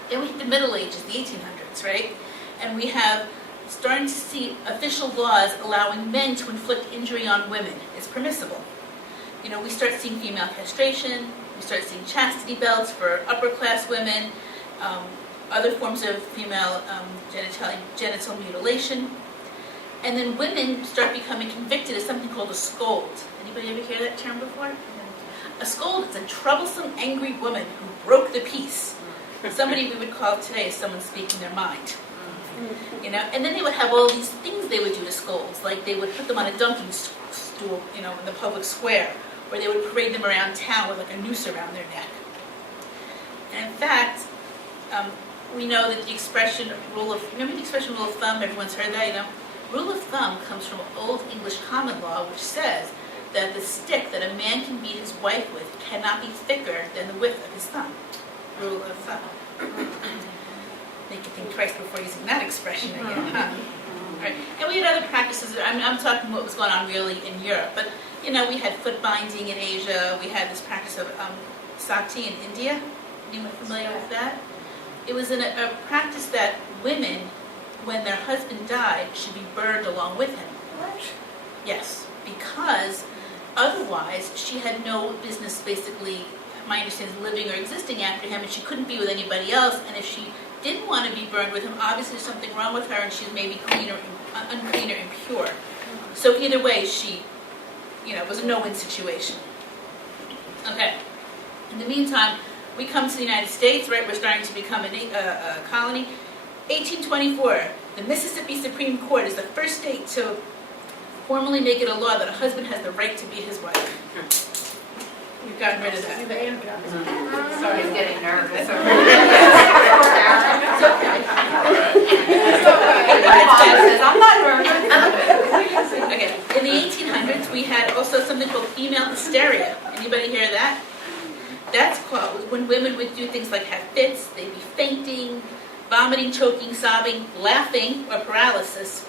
Then we hit the Middle Ages, the 1800s, right? And we have starting to see official laws allowing men to inflict injury on women. It's permissible. You know, we start seeing female castration, we start seeing chastity belts for upper class women, other forms of female genital mutilation. And then women start becoming convicted of something called a scold. Anybody ever hear that term before? A scold is a troublesome, angry woman who broke the peace. Somebody we would call today is someone speaking their mind. You know, and then they would have all these things they would do to scolds, like they would put them on a dunking stool, you know, in the public square, or they would parade them around town with like a noose around their neck. And in fact, we know that the expression remember the expression rule of thumb? Everyone's heard that, you know? Rule of thumb comes from Old English common law, which says that the stick that a man can beat his wife with cannot be thicker than the width of his thumb. Rule of thumb. Make you think twice before using that expression again, huh? Right. And we had other practices. I'm talking what was going on really in Europe, but you know, we had foot binding in Asia. We had this practice of sati in India. Anyone familiar with that? It was a practice that women, when their husband died, should be burned along with him. What? Yes, because otherwise she had no business, basically, my understanding is, living or existing after him, and she couldn't be with anybody else. And if she didn't want to be burned with him, obviously there's something wrong with her, and she's maybe unclean or impure. So either way, she, you know, it was a no-win situation. Okay. In the meantime, we come to the United States, right? We're starting to become a colony. 1824, the Mississippi Supreme Court is the first state to formally make it a law that a husband has the right to be his wife. We've gotten rid of that. Sorry, he's getting nervous. I'm not nervous. Okay. In the 1800s, we had also something called female hysteria. Anybody hear that? That's called when women would do things like have fits, they'd be fainting, vomiting, choking, sobbing, laughing, or paralysis.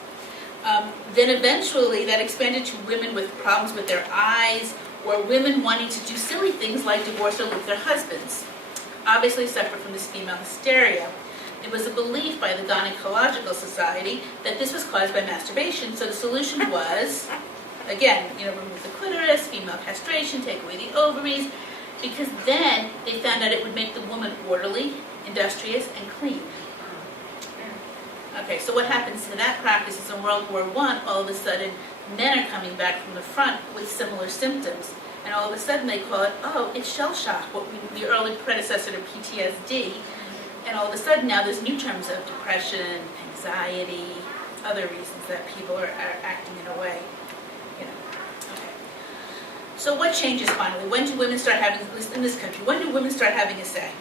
Then eventually that expanded to women with problems with their eyes, or women wanting to do silly things like divorce or leave their husbands. Obviously separate from this female hysteria. It was a belief by the Gynecological Society that this was caused by masturbation, so the solution was, again, you know, remove the clitoris, female castration, take away the ovaries, because then they found out it would make the woman orderly, industrious, and clean. Okay, so what happens to that practice is in World War I, all of a sudden, men are coming back from the front with similar symptoms. And all of a sudden they call it, oh, it's shell shock, the early predecessor to PTSD. And all of a sudden now there's new terms of depression, anxiety, other reasons that people are acting in a way, you know. Okay. So what changes finally? When do women start having, at least in this country, when do women start having a say?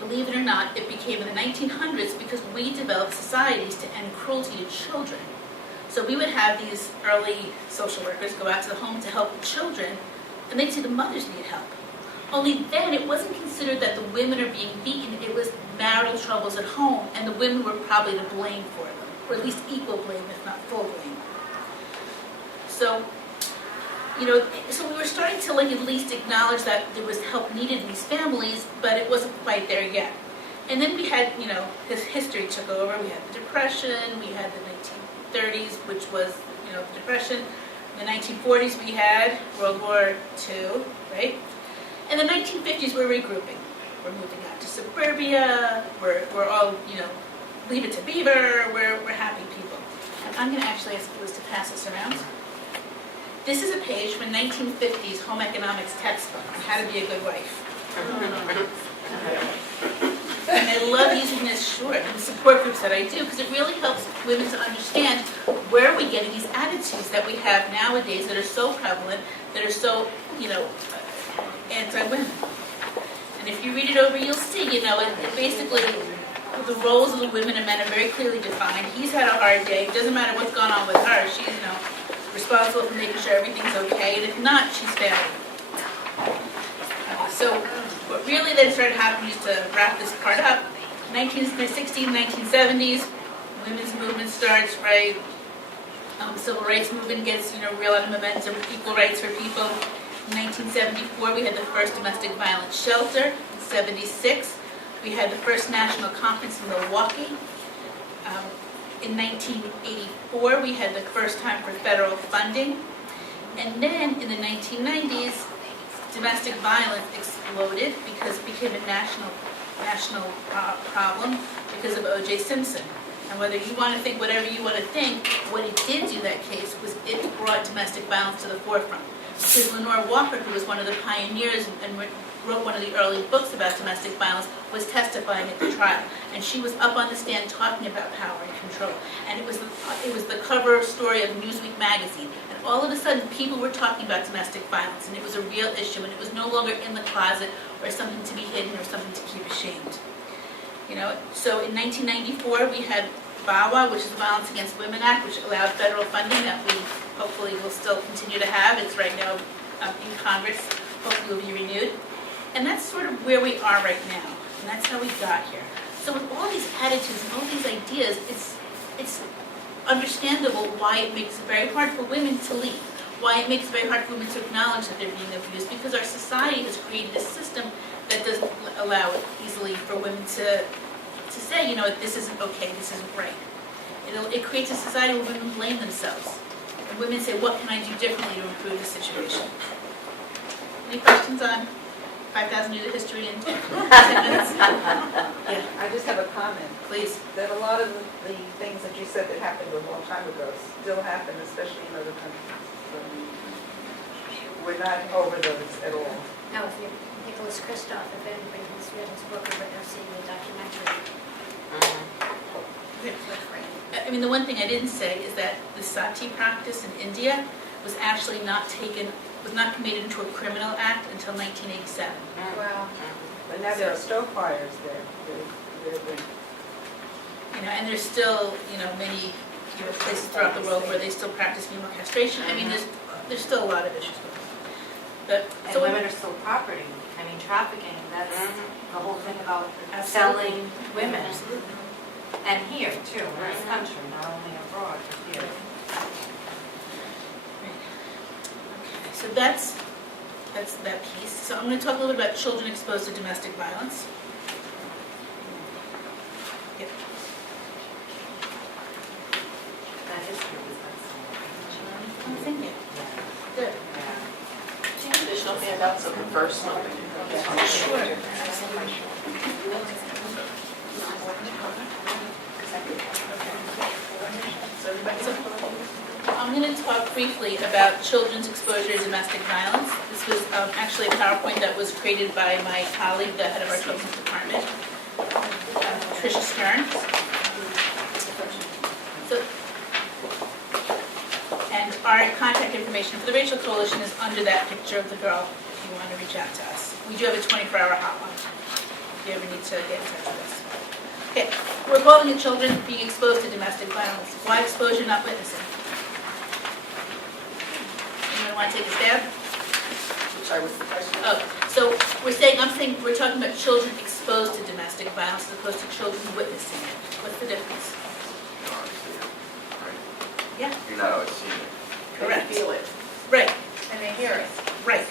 Believe it or not, it became in the 1900s because we developed societies to end cruelty to children. So we would have these early social workers go out to the home to help the children, and they'd see the mothers need help. Only then it wasn't considered that the women are being beaten, it was marital troubles at home, and the women were probably to blame for them, or at least equal blame, if not full blame. So, you know, so we were starting to like at least acknowledge that there was help needed in these families, but it wasn't quite there yet. And then we had, you know, his history took over. We had the Depression, we had the 1930s, which was, you know, the Depression. In the 1940s, we had World War II, right? In the 1950s, we're regrouping. We're moving out to suburbia. We're all, you know, leave it to Beaver. We're happy people. And I'm going to actually ask Liz to pass this around. This is a page from 1950s home economics textbook on how to be a good wife. And I love using this short in the support groups that I do because it really helps women to understand where are we getting these attitudes that we have nowadays that are so prevalent, that are so, you know, anti-women. And if you read it over, you'll see, you know, it basically the roles of the women and men are very clearly defined. He's had a hard day. It doesn't matter what's gone on with her. She's, responsible for making sure everything's okay, and if not, she's failing. So what really then started happening, is to wrap this part up, 1960s, 1970s, women's movement starts, right? Civil rights movement gets, real lot of momentum, equal rights for people. In 1974, we had the first domestic violence shelter. In 76, we had the first national conference in Milwaukee. In 1984, we had the first time for federal funding. And then in the 1990s, domestic violence exploded because it became a national problem because of O.J. Simpson. And whether you want to think whatever you want to think, what it did do that case was it brought domestic violence to the forefront. Because Lenore Walker, who was one of the pioneers and wrote one of the early books about domestic violence, was testifying at the trial. And she was up on the stand talking about power and control. And it was the cover story of Newsweek magazine. And all of a sudden, people were talking about domestic violence, and it was a real issue, and it was no longer in the closet or something to be hidden or something to keep ashamed. So in 1994, we had VAWA, which is the Violence Against Women Act, which allowed federal funding that we hopefully will still continue to have. It's right now in Congress, hopefully will be renewed. And that's sort of where we are right now, and that's how we got here. So with all these attitudes and all these ideas, it's understandable why it makes it very hard for women to lead, why it makes it very hard for women to acknowledge that they're being abused, because our society has created a system that doesn't allow it easily for women to say, this isn't okay, this isn't right. It creates a society where women blame themselves. And women say, what can I do differently to improve the situation? Any questions on 5,000 years of history in 10 minutes? Yeah, I just have a comment. please. That a lot of the things that you said that happened a long time ago still happen, especially in other countries. So we're not over those at all. Now, if Nicholas Kristof, if anybody has read his book or ever seen the documentary. I mean, the one thing I didn't say is that the sati practice in India was actually not committed into a criminal act until 1987. Wow. But now there are stove fires there. And there's still, many places throughout the world where they still practice female castration. I mean, there's still a lot of issues going on. But And women are still property. I mean, trafficking, that's the whole thing about Absolutely. selling women. And here, too, in this country, not only abroad, but here. Okay, so that's that piece. So I'm going to talk a little bit about children exposed to domestic violence. Yep. That history was excellent. Oh, thank you. Good. Additional handouts of the first one. Sure. I'm going to talk briefly about children's exposure to domestic violence. This was actually a PowerPoint that was created by my colleague, the head of our children's department, Tricia Stern. And our contact information for the Racial Coalition is under that picture of the girl if you want to reach out to us. We do have a 24-hour hotline if you ever need to get in touch with us. Okay, we're calling it children being exposed to domestic violence. Why exposure, not witnessing? Anyone want to take a stab? Sorry, what's the question? Oh, so we're talking about children exposed to domestic violence as opposed to children witnessing it. What's the difference? You don't see it, right? Yeah, You're not always seeing it. correct. They feel it, Right, and they hear it. right.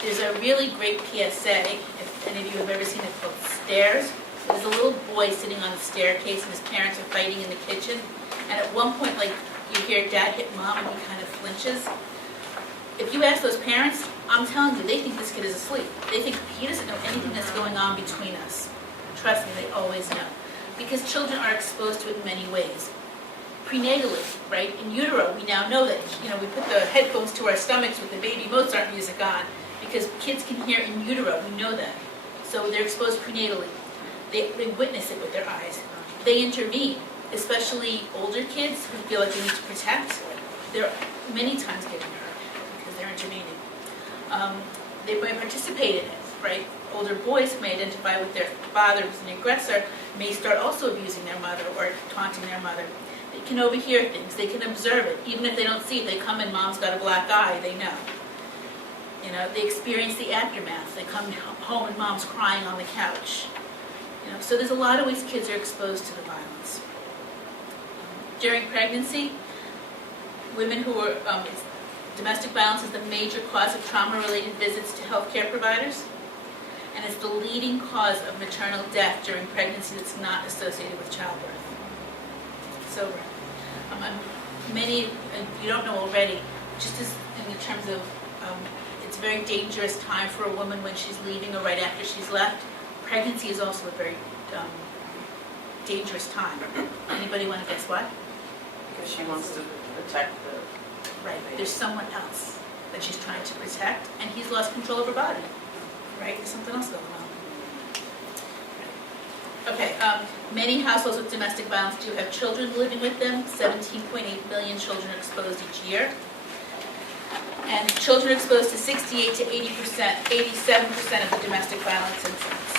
There's a really great PSA, if any of you have ever seen it, called Stairs. There's a little boy sitting on the staircase and his parents are fighting in the kitchen. And at one point, you hear dad hit mom and he kind of flinches. If you ask those parents, I'm telling you, they think this kid is asleep. They think he doesn't know anything that's going on between us. Trust me, they always know. Because children are exposed to it in many ways. Prenatally, right? In utero, we now know that, we put the headphones to our stomachs with the baby Mozart music on because kids can hear in utero, we know that. So they're exposed prenatally. They witness it with their eyes. They intervene, especially older kids who feel like they need to protect. They're many times getting hurt because they're intervening. They might participate in it, right? older boys who may identify with their father as an aggressor may start also abusing their mother or taunting their mother. They can overhear things, they can observe it, even if they don't see it. They come and mom's got a black eye, they know. You know, they experience the aftermath. They come home and mom's crying on the couch. You know, so there's a lot of ways kids are exposed to the violence. During pregnancy, women who are, domestic violence is the major cause of trauma-related visits to healthcare providers, and it's the leading cause of maternal death during pregnancy that's not associated with childbirth. So, many, and you don't know already, just as in terms of, it's a very dangerous time for a woman when she's leaving or right after she's left. Pregnancy is also a very dangerous time. Anybody want to guess why? Because she wants to protect the... Right, there's someone else that she's trying to protect, and he's lost control of her body. Right, there's something else going on. Okay, many households with domestic violence do have children living with them. 17.8 million children are exposed each year. And children are exposed to 68 to 80%, 87% of the domestic violence incidents.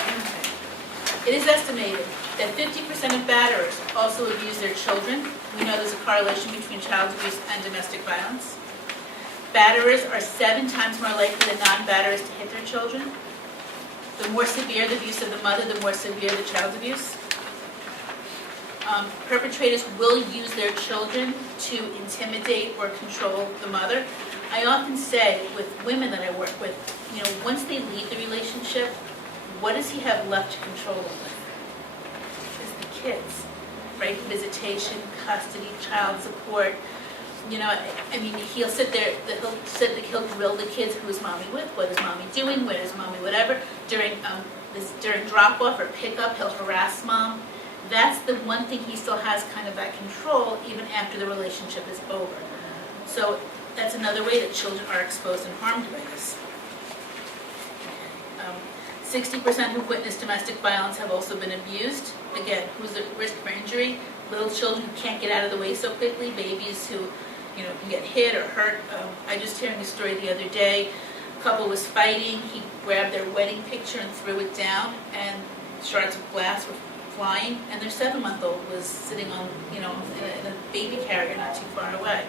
Okay. It is estimated that 50% of batterers also abuse their children. We know there's a correlation between child abuse and domestic violence. Batterers are 7 times more likely than non-batterers to hit their children. The more severe the abuse of the mother, the more severe the child's abuse. Perpetrators will use their children to intimidate or control the mother. I often say with women that I work with, you know, once they leave the relationship, what does he have left to control them with? It's the kids, right? Visitation, custody, child support. You know, I mean, he'll sit there, he'll grill the kids, who's mommy with, what is mommy doing, where is mommy, whatever. During drop-off or pick-up, he'll harass mom. That's the one thing he still has kind of that control even after the relationship is over. So that's another way that children are exposed and harmed by this. 60% who witnessed domestic violence have also been abused. Again, who's at risk for injury? Little children who can't get out of the way so quickly, babies who, you know, can get hit or hurt. I just hearing a story the other day. A couple was fighting. He grabbed their wedding picture and threw it down, and shards of glass were flying, and their 7-month-old was sitting on, you know, in a baby carrier not too far away.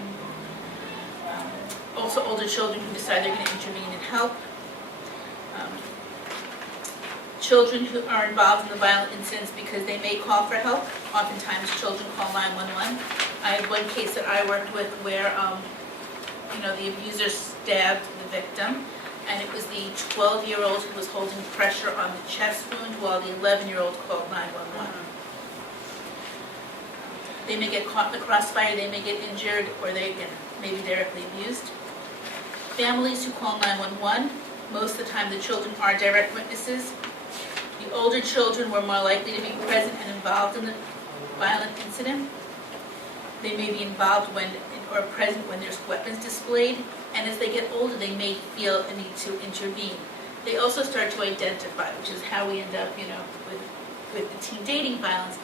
Also, older children who decide they're going to intervene and help. Children who are involved in the violent incidents because they may call for help. Oftentimes, children call 911. I had one case that I worked with where, you know, the abuser stabbed the victim, and it was the 12-year-old who was holding pressure on the chest wound while the 11-year-old called 911. They may get caught in the crossfire, they may get injured, or they may be directly abused. Families who call 911, most of the time the children are direct witnesses. The older children were more likely to be present and involved in the violent incident. They may be involved when or present when there's weapons displayed, and as they get older, they may feel a need to intervene. They also start to identify, which is how we end up, you know, with the teen dating violence.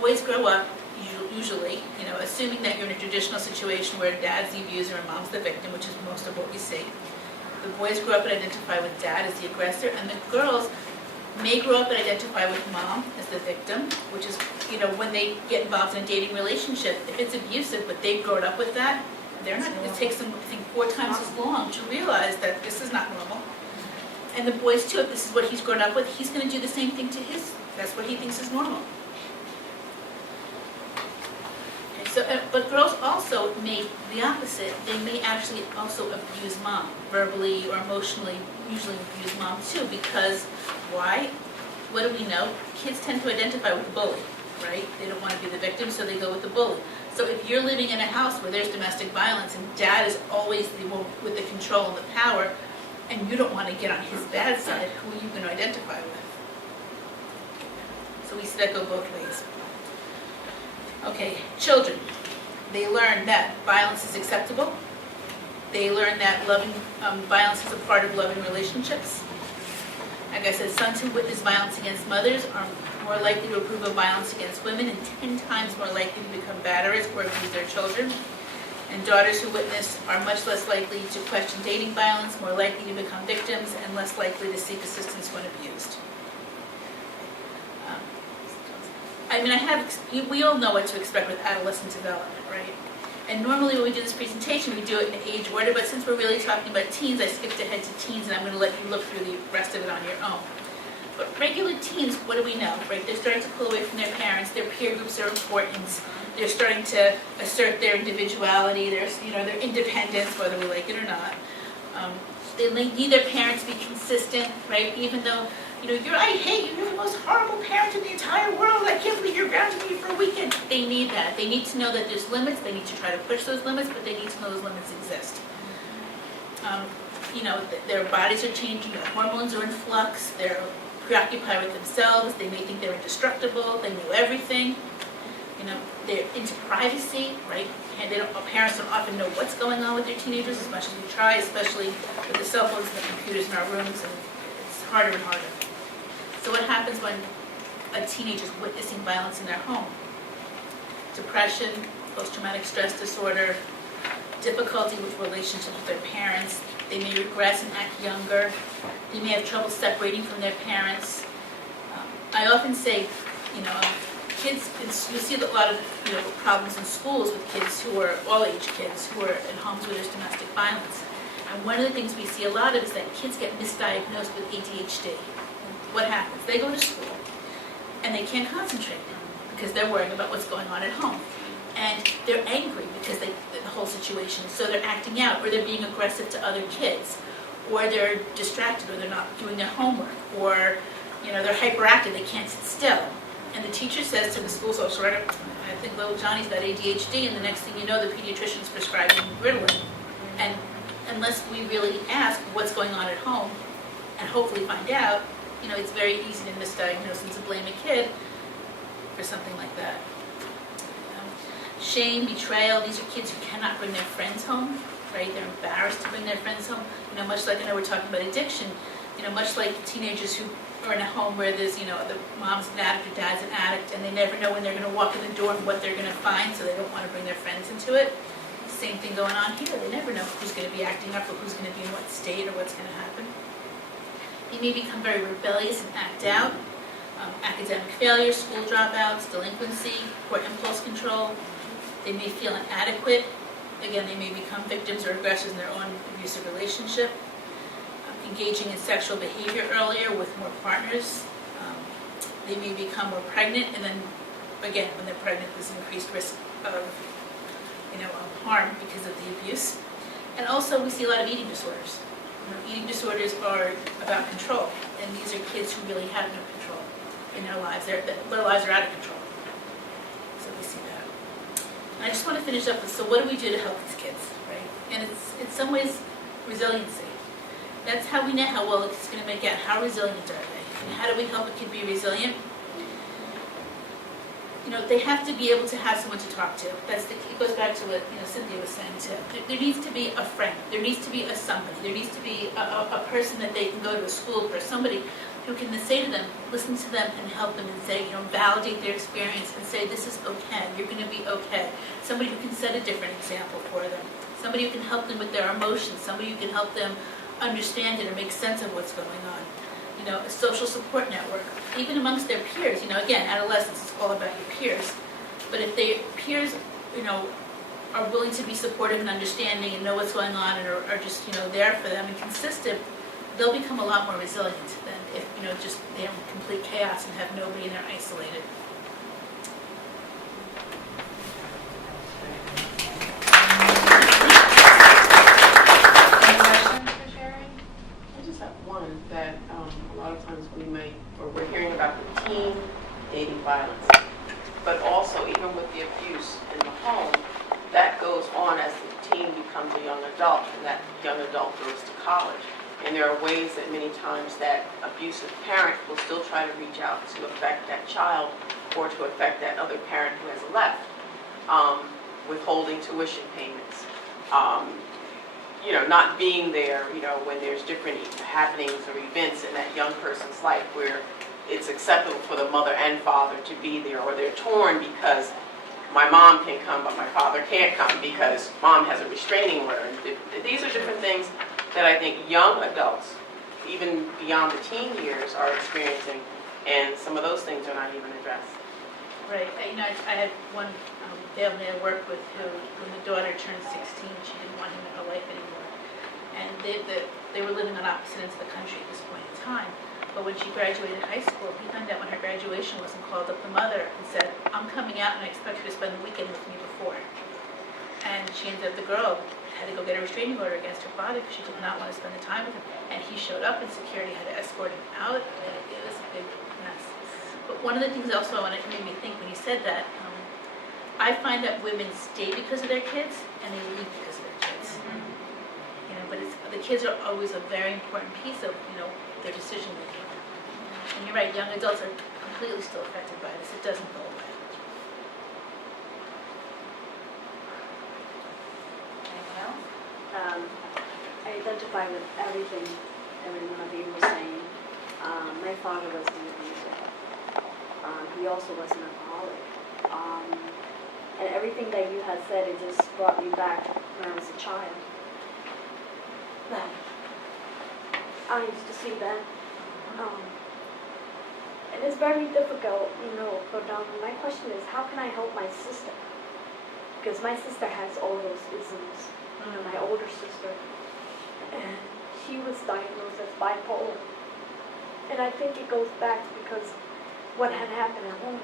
Boys grow up, usually, you know, assuming that you're in a traditional situation where dad's the abuser and mom's the victim, which is most of what we see. The boys grow up and identify with dad as the aggressor, and the girls may grow up and identify with mom as the victim, which is, you know, when they get involved in a dating relationship, if it's abusive, but they've grown up with that, they're not, it takes them, I think, 4 times as long to realize that this is not normal. And the boys too, if this is what he's grown up with, he's going to do the same thing to his, that's what he thinks is normal. Okay, so, but girls also may, the opposite, they may actually also abuse mom, verbally or emotionally, usually abuse mom too, because why? What do we know? Kids tend to identify with the bully, right? They don't want to be the victim, so they go with the bully. So if you're living in a house where there's domestic violence and dad is always the one with the control and the power, and you don't want to get on his bad side, who are you going to identify with? So we see that go both ways. Okay, children. They learn that violence is acceptable. They learn that loving violence is a part of loving relationships. Like I said, sons who witness violence against mothers are more likely to approve of violence against women and 10 times more likely to become batterers or abuse their children. And daughters who witness are much less likely to question dating violence, more likely to become victims, and less likely to seek assistance when abused. I mean, we all know what to expect with adolescent development, right? And normally when we do this presentation, we do it in age order, but since we're really talking about teens, I skipped ahead to teens, and I'm going to let you look through the rest of it on your own. But regular teens, what do we know, right? They're starting to pull away from their parents, their peer groups are important, they're starting to assert their individuality, their independence, whether we like it or not. They need their parents to be consistent, right? Even though, I hate you, you're the most horrible parent in the entire world, I can't believe you're grounding me for a weekend. They need that. They need to know that there's limits, they need to try to push those limits, but they need to know those limits exist. Their bodies are changing, their hormones are in flux, they're preoccupied with themselves, they may think they're indestructible, they know everything. They're into privacy, right? And parents don't often know what's going on with their teenagers as much as we try, especially with the cell phones and the computers in our rooms, and it's harder and harder. So what happens when a teenager is witnessing violence in their home? Depression, post-traumatic stress disorder, difficulty with relationships with their parents. They may regress and act younger. They may have trouble separating from their parents. I often say, kids, you see a lot of problems in schools with kids who are all-age kids who are in homes where there's domestic violence. And one of the things we see a lot of is that kids get misdiagnosed with ADHD. What happens? They go to school and they can't concentrate because they're worrying about what's going on at home. And they're angry because the whole situation, so they're acting out, or they're being aggressive to other kids, or they're distracted, or they're not doing their homework, or they're hyperactive, they can't sit still. And the teacher says to the school social worker, I think little Johnny's got ADHD, and the next thing you know, the pediatrician's prescribing Ritalin. And unless we really ask what's going on at home, and hopefully find out, it's very easy to misdiagnose and to blame a kid for something like that. Shame, betrayal, these are kids who cannot bring their friends home, right? They're embarrassed to bring their friends home. Much like, I know we're talking about addiction, much like teenagers who are in a home where there's, the mom's an addict or dad's an addict, and they never know when they're going to walk in the door and what they're going to find, so they don't want to bring their friends into it. Same thing going on here. They never know who's going to be acting up or who's going to be in what state or what's going to happen. They may become very rebellious and act out. Academic failure, school dropouts, delinquency, poor impulse control. They may feel inadequate. Again, they may become victims or aggressors in their own abusive relationship. Engaging in sexual behavior earlier with more partners. They may become more pregnant, and then, again, when they're pregnant, there's increased risk of, harm because of the abuse. And also, we see a lot of eating disorders. Eating disorders are about control, and these are kids who really have no control in their lives. Their lives are out of control. So we see that. And I just want to finish up with, so what do we do to help these kids, right? And it's, in some ways, resiliency. That's how we know how well it's going to make out. How resilient are they? And how do we help a kid be resilient? They have to be able to have someone to talk to. It goes back to what Cynthia was saying too. There needs to be a friend. There needs to be a somebody. There needs to be a person that they can go to a school or somebody who can say to them, listen to them and help them and say, validate their experience and say, this is okay. You're going to be okay. Somebody who can set a different example for them. Somebody who can help them with their emotions. Somebody who can help them understand it or make sense of what's going on. A social support network, even amongst their peers. Again, adolescence is all about your peers. But if their peers, are willing to be supportive and understanding and know what's going on and are just, there for them and consistent, they'll become a lot more resilient than if, just they're in complete chaos and have nobody and they're isolated. That a lot of times we're hearing about the teen dating violence, but also even with the abuse in the home, that goes on as the teen becomes a young adult, and that young adult goes to college. And there are ways that many times that abusive parent will still try to reach out to affect that child or to affect that other parent who has left, withholding tuition payments, not being there, when there's different happenings or events in that young person's life where it's acceptable for the mother and father to be there, or they're torn because my mom can come, but my father can't come because mom has a restraining order. These are different things that I think young adults, even beyond the teen years, are experiencing, and some of those things are not even addressed. Right, I had one family I worked with who, when the daughter turned 16, she didn't want him in her life anymore. And they were living on opposite ends of the country at this point in time. But when she graduated high school, he found out when her graduation was and called up the mother and said, I'm coming out and I expect you to spend the weekend with me before. And she ended up, the girl had to go get a restraining order against her father because she did not want to spend the time with him. And he showed up and security had to escort him out. And it was a big mess. But one of the things also it made me think when you said that, I find that women stay because of their kids and they leave because of their kids. You know, but the kids are always a very important piece of, their decision making. And you're right, young adults are completely still affected by this. It doesn't go away. Anyone else? I identify with everything every one of you was saying. My father was an abuser. He also was an alcoholic. And everything that you had said, it just brought me back when I was a child. That I used to see that. And it's very difficult, but my question is, how can I help my sister? Because my sister has all those isms, my older sister. And she was diagnosed as bipolar. And I think it goes back because what had happened at home.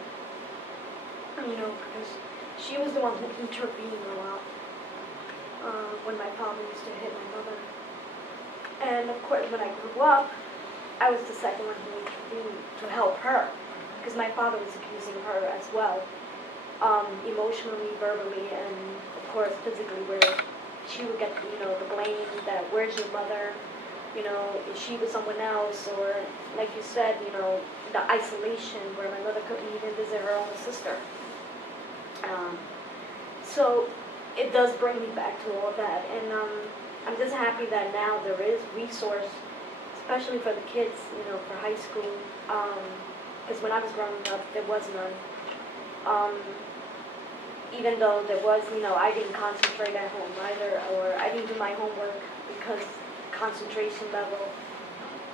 Because she was the one who intervened a lot when my father used to hit my mother. And of course, when I grew up, I was the second one who intervened to help her, because my father was abusing her as well, emotionally, verbally, and of course physically, where she would get, the blame that where's your mother, is she with someone else, or like you said, the isolation where my mother couldn't even visit her own sister. So it does bring me back to all that, and I'm just happy that now there is resource, especially for the kids, for high school, because when I was growing up, there was none. Even though there was, I didn't concentrate at home either, or I didn't do my homework because concentration level,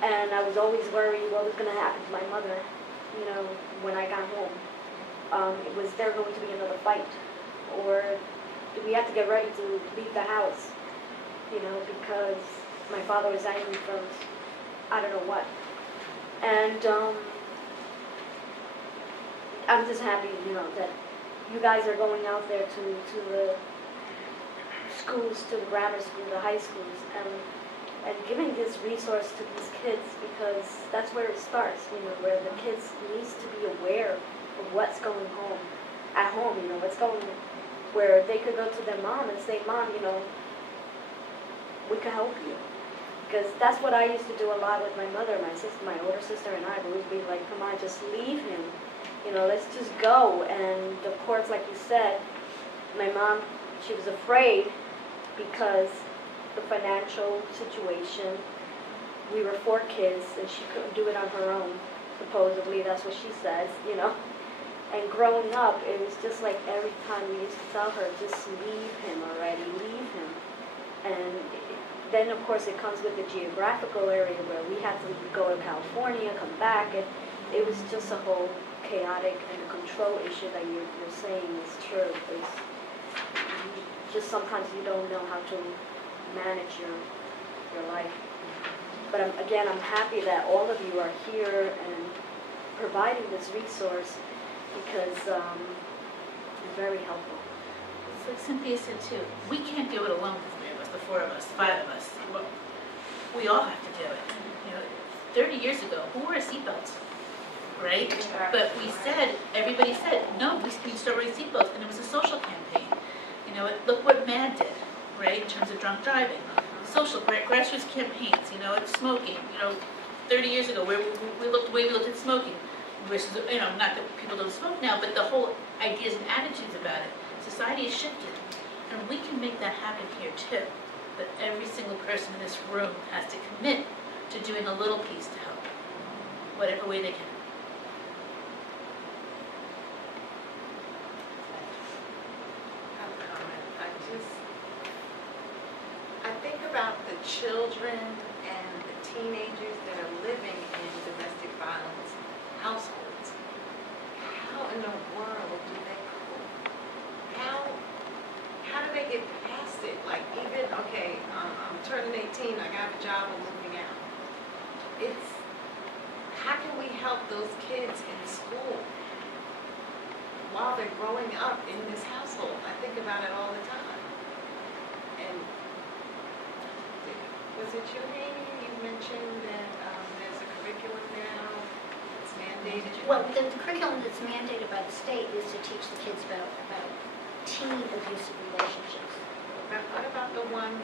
and I was always worried what was going to happen to my mother, when I got home. Was there going to be another fight, or do we have to get ready to leave the house, because my father was angry from I don't know what. And I'm just happy, that you guys are going out there to the schools, to the grammar school, the high schools, and giving this resource to these kids, because that's where it starts, where the kids needs to be aware of what's going on at home, what's going on, where they could go to their mom and say, Mom, we could help you. Because that's what I used to do a lot with my mother, my sister, my older sister and I. We would be like, come on, just leave him. Let's just go. And of course, like you said, my mom, she was afraid because the financial situation, we were 4 kids and she couldn't do it on her own. Supposedly, that's what she says, And growing up, it was just like every time we used to tell her, just leave him already, leave him. And then, of course, it comes with the geographical area where we had to go to California, come back, and it was just a whole chaotic and control issue that you're saying is true. It's just sometimes you don't know how to manage your life. But I'm happy that all of you are here and providing this resource, because it's very helpful. It's like Cynthia said too, we can't do it alone, the 4 of us, 5 of us. We all have to do it. 30 years ago, who wore seatbelts, right? But everybody said, no, we need to start wearing seatbelts, and it was a social campaign. Look what MAD did, right, in terms of drunk driving. Social, grassroots campaigns, smoking, 30 years ago, where we looked at smoking, versus, not that people don't smoke now, but the whole ideas and attitudes about it. Society has shifted. And we can make that happen here too. But every single person in this room has to commit to doing a little piece to help, whatever way they can. the children and the teenagers that are living in domestic violence households, how in the world do they cope? How do they get past it? Like even, okay, I'm turning 18, I got a job, I'm moving out. How can we help those kids in school while they're growing up in this household? I think about it all the time. And was it you, Amy? You mentioned that there's a curriculum now that's mandated. Well, the curriculum that's mandated by the state is to teach the kids about teen abusive relationships. But what about the ones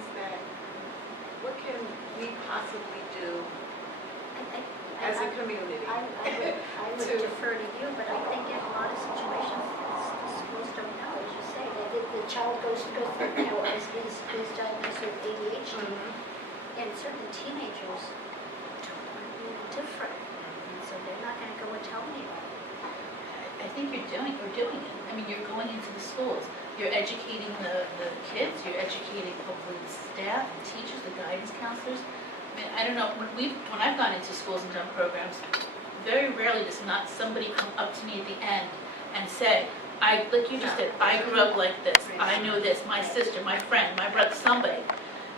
what can we possibly do as a community? I would defer to you, but I think in a lot of situations, the schools don't know, as you say, that the child goes through, is diagnosed with ADHD, and certainly teenagers don't want to be different, and so they're not going to go and tell anybody. I think you're doing it. I mean, you're going into the schools, you're educating the kids, you're educating hopefully the staff, the teachers, the guidance counselors. I mean, I don't know, when I've gone into schools and done programs, very rarely does not somebody come up to me at the end and say, like you just said, I grew up like this, I know this, my sister, my friend, my brother, somebody.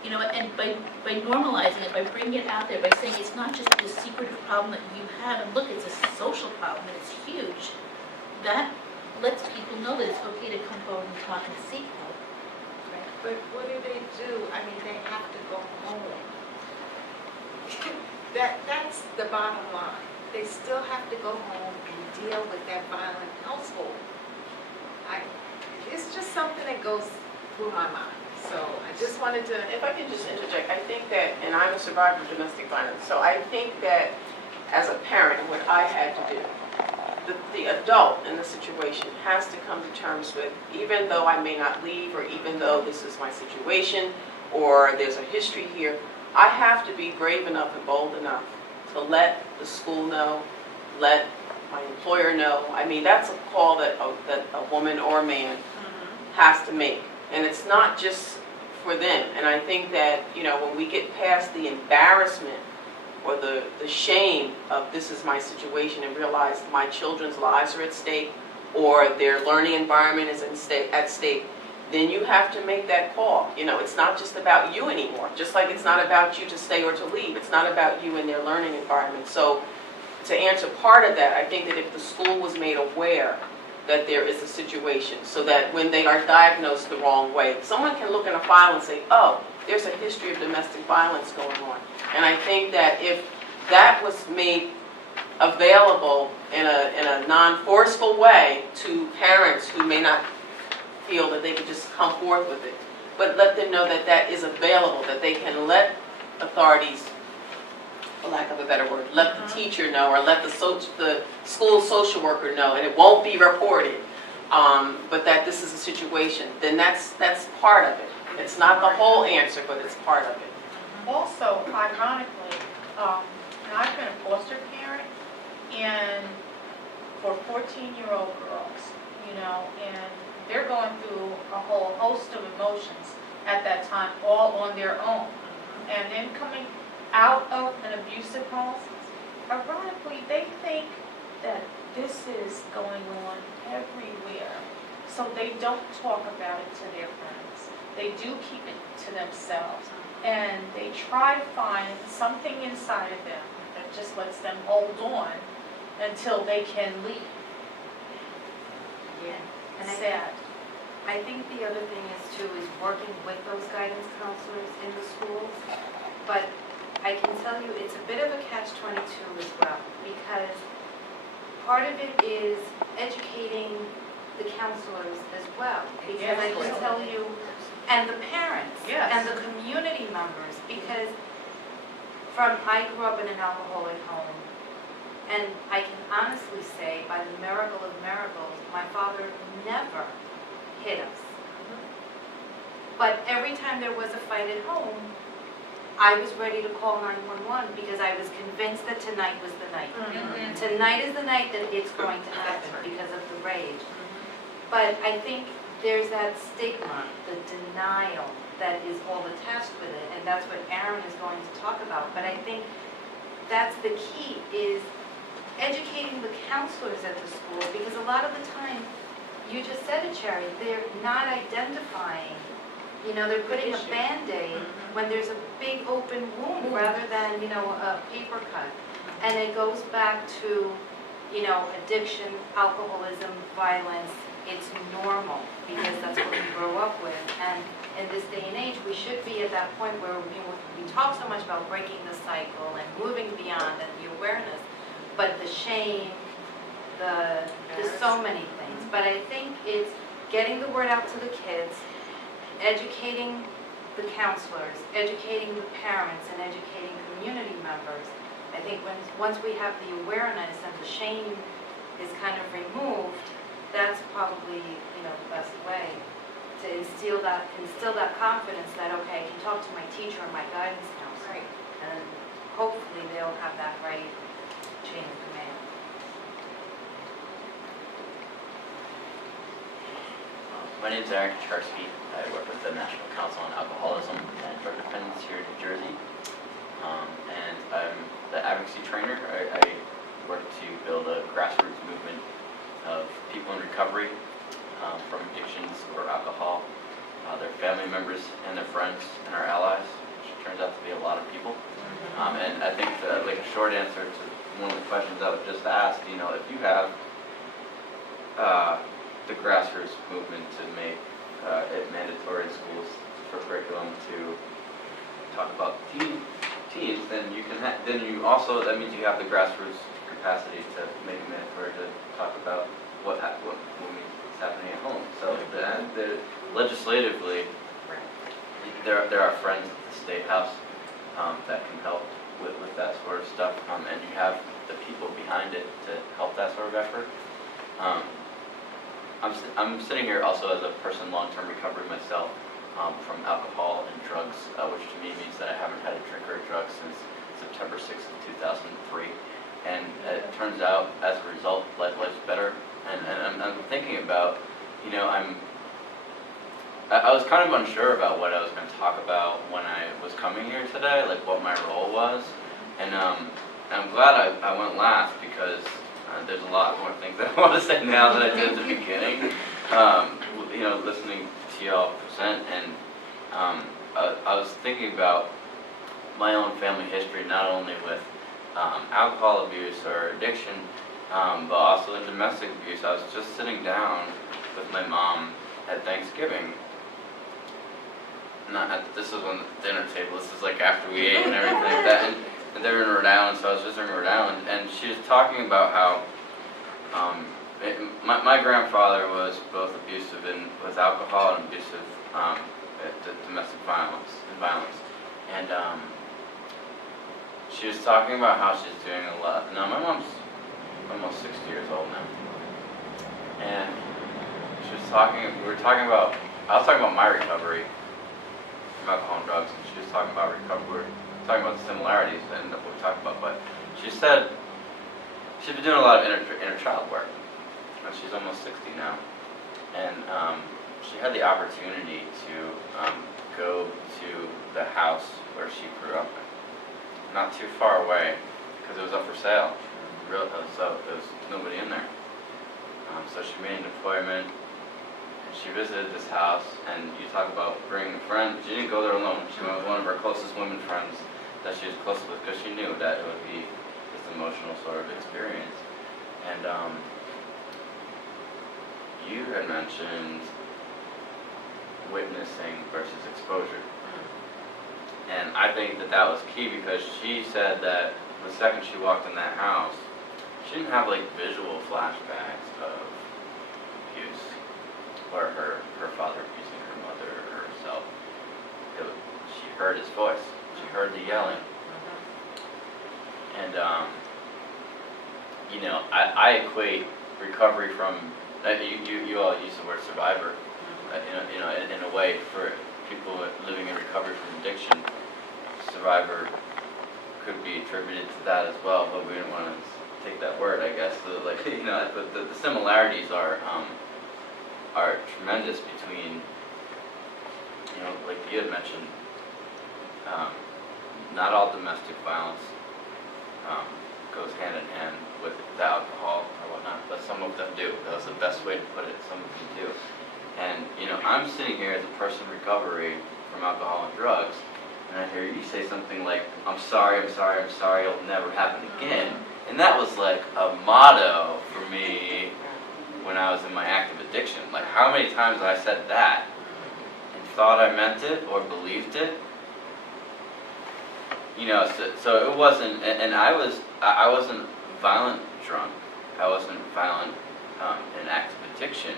You know, and by normalizing it, by bringing it out there, by saying it's not just the secretive problem that you have, and look, it's a social problem, and it's huge, that lets people know that it's okay to come forward and talk and seek help. But what do? I mean, they have to go home. That's the bottom line. They still have to go home and deal with that violent household. It's just something that goes through my mind. So I just wanted to. If I could just interject, I think that, and I'm a survivor of domestic violence, so I think that as a parent, what I had to do, the adult in the situation has to come to terms with, even though I may not leave, or even though this is my situation, or there's a history here, I have to be brave enough and bold enough to let the school know, let my employer know. I mean, that's a call that a woman or a man has to make. And it's not just for them. And I think that, you know, when we get past the embarrassment or the shame of this is my situation and realize my children's lives are at stake or their learning environment is at stake, then you have to make that call. You know, it's not just about you anymore. Just like it's not about you to stay or to leave. It's not about you and their learning environment. So to answer part of that, I think that if the school was made aware that there is a situation, so that when they are diagnosed the wrong way, someone can look in a file and say, oh, there's a history of domestic violence going on. And I think that if that was made available in a non-forceful way to parents who may not feel that they could just come forth with it, but let them know that that is available, that they can let authorities, for lack of a better word, let the teacher know, or let the school social worker know, and it won't be reported, but that this is a situation, then that's part of it. It's not the whole answer, but it's part of it. Also, ironically, I've been a foster parent, and for 14-year-old girls, you know, and they're going through a whole host of emotions at that time, all on their own. And then coming out of an abusive home, ironically, they think that this is going on everywhere. So they don't talk about it to their friends. They do keep it to themselves. And they try to find something inside of them that just lets them hold on until they can leave. Yeah. And Sad. I think the other thing is too, is working with those guidance counselors in the schools. But I can tell you, it's a bit of a catch-22 as well, because part of it is educating the counselors as well. Because I can tell you, and the parents, and the community members, because I grew up in an alcoholic home, and I can honestly say, by the miracle of miracles, my father never hit us. But every time there was a fight at home, I was ready to call 911 because I was convinced that tonight was the night. Tonight is the night that it's going to happen because of the rage. But I think there's that stigma, the denial, that is all attached with it, and that's what Aaron is going to talk about. But I think that's the key, is educating the counselors at the school, because a lot of the time, you just said it, Sherry, they're not identifying, you know, they're putting a Band-Aid when there's a big open wound rather than, you know, a paper cut. And it goes back to, you know, addiction, alcoholism, violence. It's normal because that's what we grow up with. And in this day and age, we should be at that point where, you know, we talk so much about breaking the cycle and moving beyond and the awareness, but the shame, there's so many things. But I think it's getting the word out to the kids, educating the counselors, educating the parents, and educating community members. I think once we have the awareness and the shame is kind of removed, that's probably, you know, the best way to instill that confidence that, okay, I can talk to my teacher or my guidance counselor. Right. And hopefully they'll have that right chain of command. My name is Aaron Kacharsky. I work with the National Council on Alcoholism and Drug Dependence here in New Jersey. And I'm the advocacy trainer. I work to build a grassroots movement of people in recovery from addictions or alcohol, their family members and their friends and our allies, which turns out to be a lot of people. And I think like a short answer to one of the questions I was just asked, you know, if you have the grassroots movement to make it mandatory in schools for curriculum to talk about teens, then you can then you also, that means you have the grassroots capacity to make it mandatory to talk about what is happening at home. So the legislatively, there are friends at the State House that can help with that sort of stuff, and you have the people behind it to help that sort of effort. I'm sitting here also as a person in long-term recovery myself from alcohol and drugs, which to me means that I haven't had a drink or a drug since September 6th of 2003. And it turns out, as a result, life's better. And I'm thinking about, you know, I was kind of unsure about what I was going to talk about when I was coming here today, like what my role was. And I'm glad I went last because there's a lot more things that I want to say now than I did at the beginning. You know, listening to y'all present, and I was thinking about my own family history, not only with alcohol abuse or addiction, but also in domestic abuse. I was just sitting down with my mom at Thanksgiving. This was on the dinner table. This is like after we ate and everything like that. And they were in Rhode Island, so I was visiting Rhode Island, and she was talking about how my grandfather was both abusive with alcohol and abusive domestic violence. And she was talking about how she's doing a lot. Now, my mom's almost 60 years old now. And I was talking about my recovery from alcohol and drugs, and she was talking about recovery. Talking about the similarities and what we talked about, but she said she's been doing a lot of inner child work, and she's almost 60 now, and she had the opportunity to go to the house where she grew up in, not too far away, because it was up for sale, so there was nobody in there, so she made an appointment. She visited this house, and you talk about bringing a friend. She didn't go there alone. She went with one of her closest women friends that she was close with, because she knew that it would be this emotional sort of experience. And you had mentioned witnessing versus exposure. And I think that was key, because she said that the second she walked in that house, she didn't have like visual flashbacks of abuse, or her father abusing her mother or herself. She heard his voice. She heard the yelling. And, you know, I equate recovery from, you all use the word survivor, you know, in a way for people living in recovery from addiction. Survivor could be attributed to that as well, but we didn't want to take that word, I guess. So, like, you know, but the similarities are tremendous between, you know, know, like you had mentioned, not all domestic violence goes hand in hand with the alcohol or whatnot, but some of them do. That's the best way to put it. Some of them do. And, you know, I'm sitting here as a person in recovery from alcohol and drugs, and I hear you say something like, I'm sorry, it'll never happen again. And that was like a motto for me when I was in my active addiction. Like, how many times I said that and thought I meant it or believed it? You know, so it wasn't, and I wasn't violent drunk. I wasn't violent in active addiction,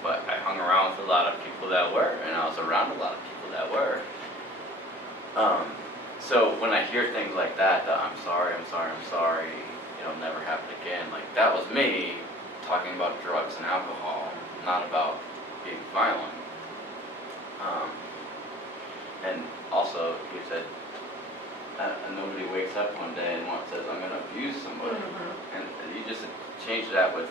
but I hung around with a lot of people that were, and I was around a lot of people that were. So when I hear things like that, I'm sorry, it'll never happen again, like that was me talking about drugs and alcohol, not about being violent. And also, you said, nobody wakes up one day and says, I'm going to abuse somebody. And you just change that with,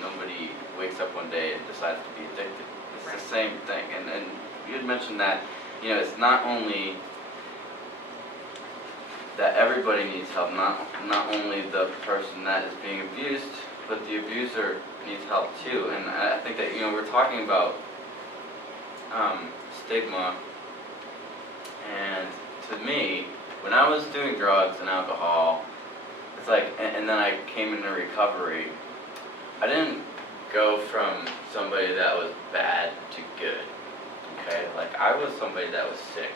nobody wakes up one day and decides to be addicted. It's the same thing. And you had mentioned that, you know, it's not only that everybody needs help, not only the person that is being abused, but the abuser needs help too. And I think that, you know, we're talking about stigma, and to me, when I was doing drugs and alcohol, it's like, and then I came into recovery, I didn't go from somebody that was bad to good, okay? Like, I was somebody that was sick,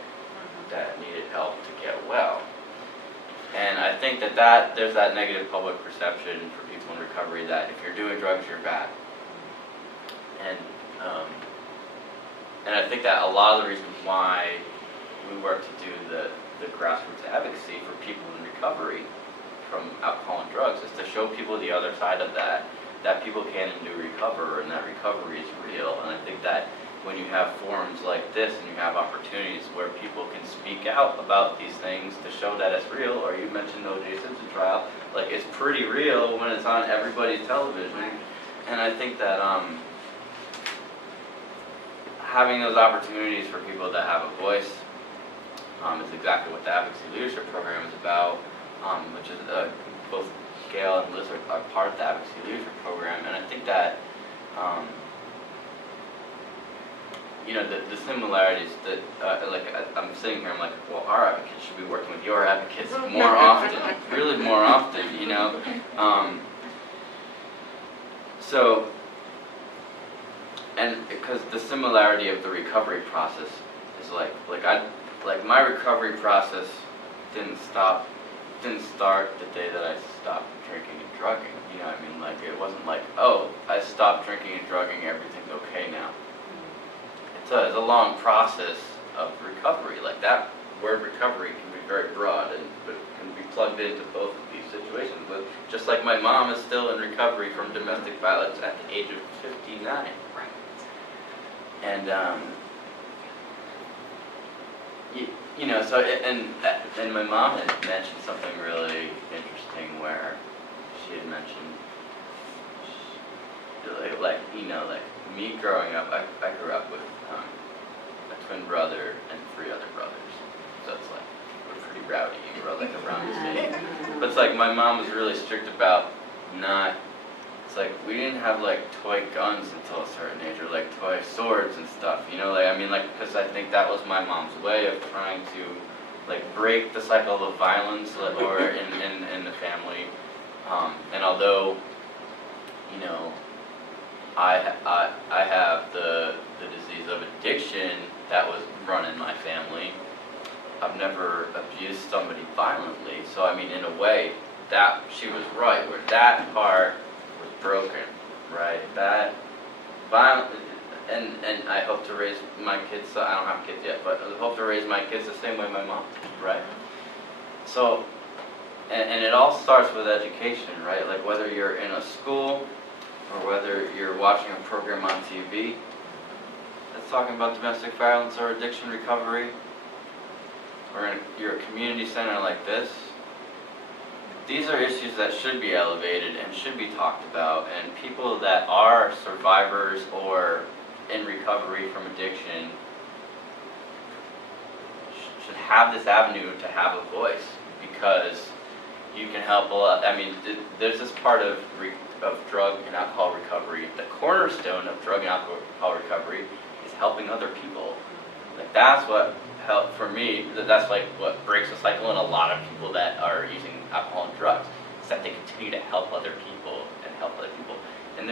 that needed help to get well. And I think that there's that negative public perception for people in recovery that if you're doing drugs, you're bad. And I think that a lot of the reasons why we work to do the grassroots advocacy for people in recovery from alcohol and drugs is to show people the other side of that people can and do recover, and that recovery is real. And I think that when you have forums like this and you have opportunities where people can speak out about these things to show that it's real, or you mentioned the O.J. Simpson trial, like it's pretty real when it's on everybody's television. And I think that having those opportunities for people to have a voice is exactly what the Advocacy Leadership Program is about, which is both Gail and Liz are part of the Advocacy Leadership Program. And I think that you know, the similarities that, I'm sitting here, I'm like, well, our advocates should be working with your advocates more often, really more often, you know. So, and because the similarity of the recovery process is like my recovery process didn't start the day that I stopped drinking and drugging, you know what I mean? Like, it wasn't like, oh, I stopped drinking and drugging, everything's okay now. It's a long process of recovery. Like, that word recovery can be very broad, but can be plugged into both of these situations. But just like my mom is still in recovery from domestic violence at the age of 59. Right. And you know, so and my mom had mentioned something really interesting where she had mentioned like you know, like me growing up, I grew up with a twin brother and 3 other brothers. So it's like, we're pretty rowdy, we're like around the same. But it's like my mom was really strict about it's like we didn't have like toy guns until a certain age, or like toy swords and stuff, you know, like, I mean, like, because I think that was my mom's way of trying to like break the cycle of violence or in the family. And although, you know, I have the disease of addiction that was run in my family, I've never abused somebody violently. So I mean, in a way, that she was right, where that part was broken, right? That violent, and I hope to raise my kids. I don't have kids yet, but I hope to raise my kids the same way my mom did, right? So, and it all starts with education, right? Like whether you're in a school or whether you're watching a program on TV that's talking about domestic violence or addiction recovery, or you're a community center like this, these are issues that should be elevated and should be talked about, and people that are survivors or in recovery from addiction should have this avenue to have a voice, because you can help a lot. I mean, there's this part of drug and alcohol recovery. The cornerstone of drug and alcohol recovery is helping other people. Like, that's what help for me. That's like what breaks the cycle in a lot of people that are using alcohol and drugs. Is that they continue to help other people and help other people. And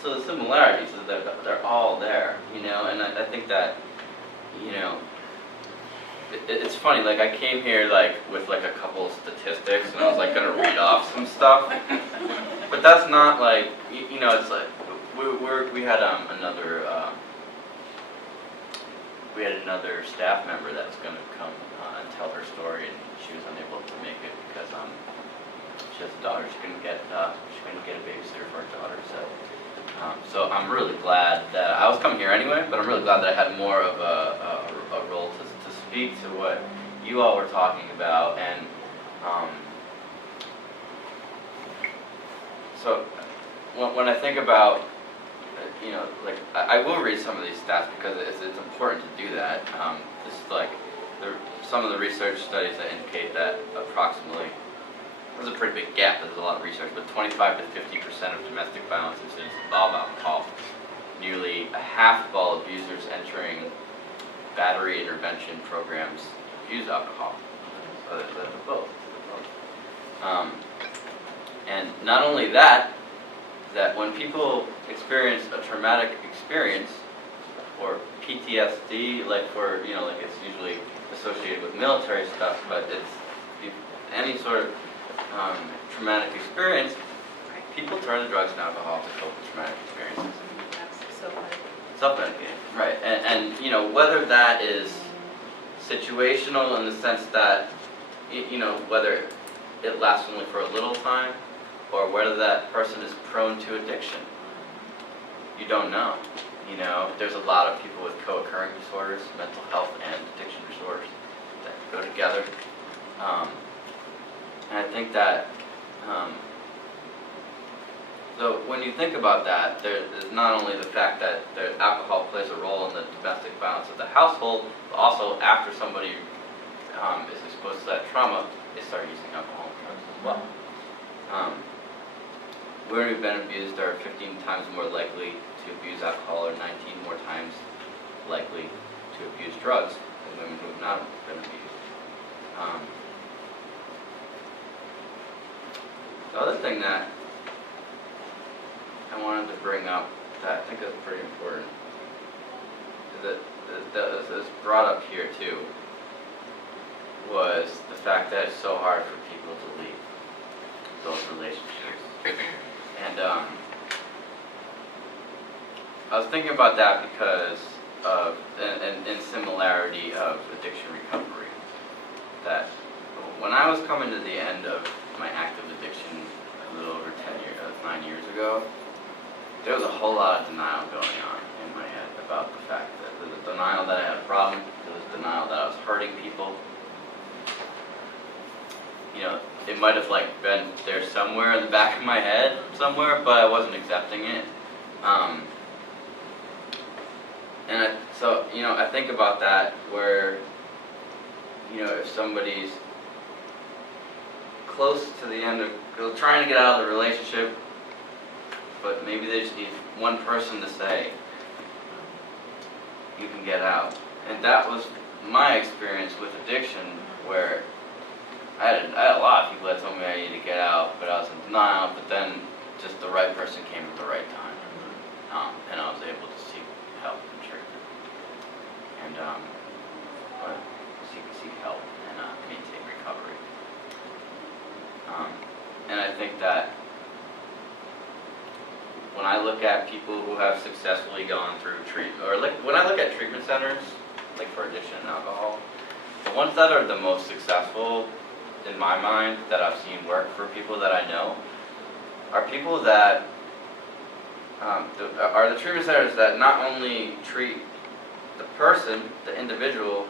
so the similarities is that they're all there, you know. And I think that, you know, it's funny. Like, I came here like with like a couple of statistics, and I was like gonna read off some stuff. But that's not like, you know, it's like we had another staff member that was going to come and tell her story, and she was unable to make it because she has a daughter. She couldn't get a babysitter for her daughter. So I'm really glad that I was coming here anyway, but I'm really glad that I had more of a role to speak to what you all were talking about. And so when I think about, you know, like, I will read some of these stats because it's important to do that. This is like some of the research studies that indicate that approximately, there's a pretty big gap, there's a lot of research, but 25 to 50% of domestic violence incidents involve alcohol. Nearly a half of all abusers entering battery intervention programs use alcohol. So they're both. And not only that when people experience a traumatic experience, or PTSD, like for, you know, like it's usually associated with military stuff, but it's any sort of traumatic experience, people turn to drugs and alcohol to cope with traumatic experiences. Self-medicating, right. And you know, whether that is situational in the sense that, you know, whether it lasts only for a little time, or whether that person is prone to addiction. You don't know. You know, there's a lot of people with co-occurring disorders, mental health and addiction disorders that go together. And I think that, so when you think about that, there's not only the fact that alcohol plays a role in the domestic violence of the household, but also after somebody is exposed to that trauma, they start using alcohol and drugs as well. Women who've been abused are 15 times more likely to abuse alcohol, or 19 more times likely to abuse drugs than women who have not been abused. The other thing that I wanted to bring up that I think is pretty important is that is brought up here too, was the fact that it's so hard for people to leave those relationships. And I was thinking about that because of in similarity of addiction recovery. That when I was coming to the end of my active addiction a little over 9 years ago, there was a whole lot of denial going on in my head about the fact that there was denial that I had a problem, there was denial that I was hurting people. You know, it might have like been there somewhere in the back of my head somewhere, but I wasn't accepting it. So, you know, I think about that where, you know, if somebody's close to the end of trying to get out of the relationship, but maybe they just need one person to say, you can get out. And that was my experience with addiction, where I had a lot of people that told me I needed to get out, but I was in denial, but then just the right person came at the right time. And I was able to seek help and treatment. And seek help and maintain recovery. And I think that when I look at people who have successfully gone through treatment, or like when I look at treatment centers, like for addiction and alcohol, the ones that are the most successful in my mind that I've seen work for people that I know are people that are the treatment centers that not only treat the person, the individual,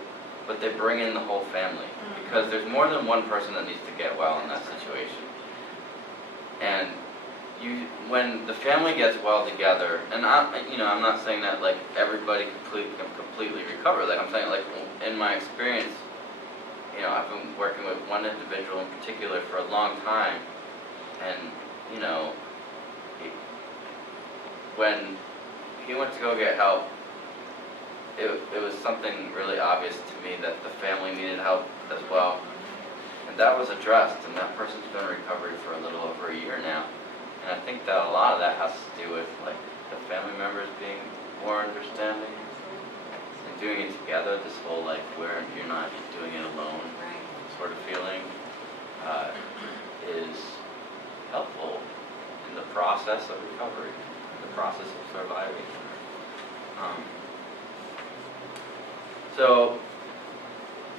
but they bring in the whole family, because there's more than one person that needs to get well in that situation. And when the family gets well together, and I'm not saying that like everybody can completely recover. Like I'm saying, like in my experience, I've been working with one individual in particular for a long time, and when he went to go get help, it was something really obvious to me that the family needed help as well, and that was addressed, and that person's been in recovery for a little over a year now. And I think that a lot of that has to do with like the family members being more understanding and doing it together. This whole like where you're not doing it alone sort of feeling is helpful in the process of recovery, the process of surviving. So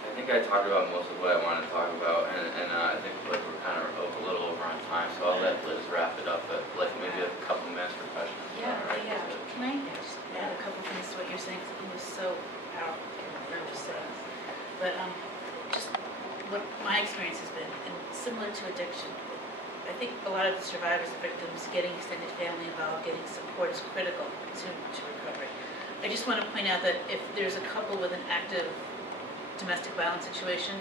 I think I talked about most of what I wanted to talk about, and I think like we're kind of a little over on time, so I'll let Liz wrap it up, but like maybe a couple minutes for questions. Yeah, All right? yeah. Can I just add a couple things to what you're saying, because it was so powerful, what you just said. But just what my experience has been, and similar to addiction, I think a lot of the survivors and victims getting extended family involved, getting support is critical to recovery. I just want to point out that if there's a couple with an active domestic violence situation,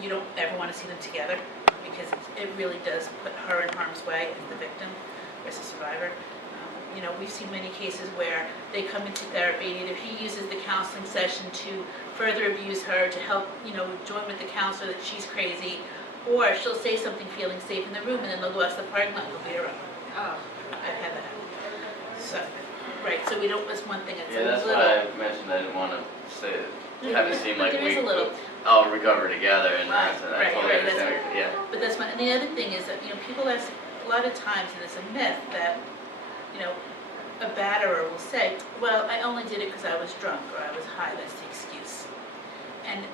you don't ever want to see them together, because it really does put her in harm's way as the victim as a survivor. We've seen many cases where they come into therapy and either he uses the counseling session to further abuse her, to help, join with the counselor that she's crazy, or she'll say something feeling safe in the room and then they'll go out to the parking lot and go beat her up. Oh. I've had that happen. So, right, so we don't, that's one thing. It's Yeah, that's a little, why I mentioned I didn't want to say it. Have it seem like there is a little. all recover together, and Right, I right, totally right, understand. that's- Yeah. But that's one, and the other thing is that, people ask, a lot of times, and it's a myth, that, a batterer will say, well, I only did it because I was drunk or I was high, that's the excuse. And,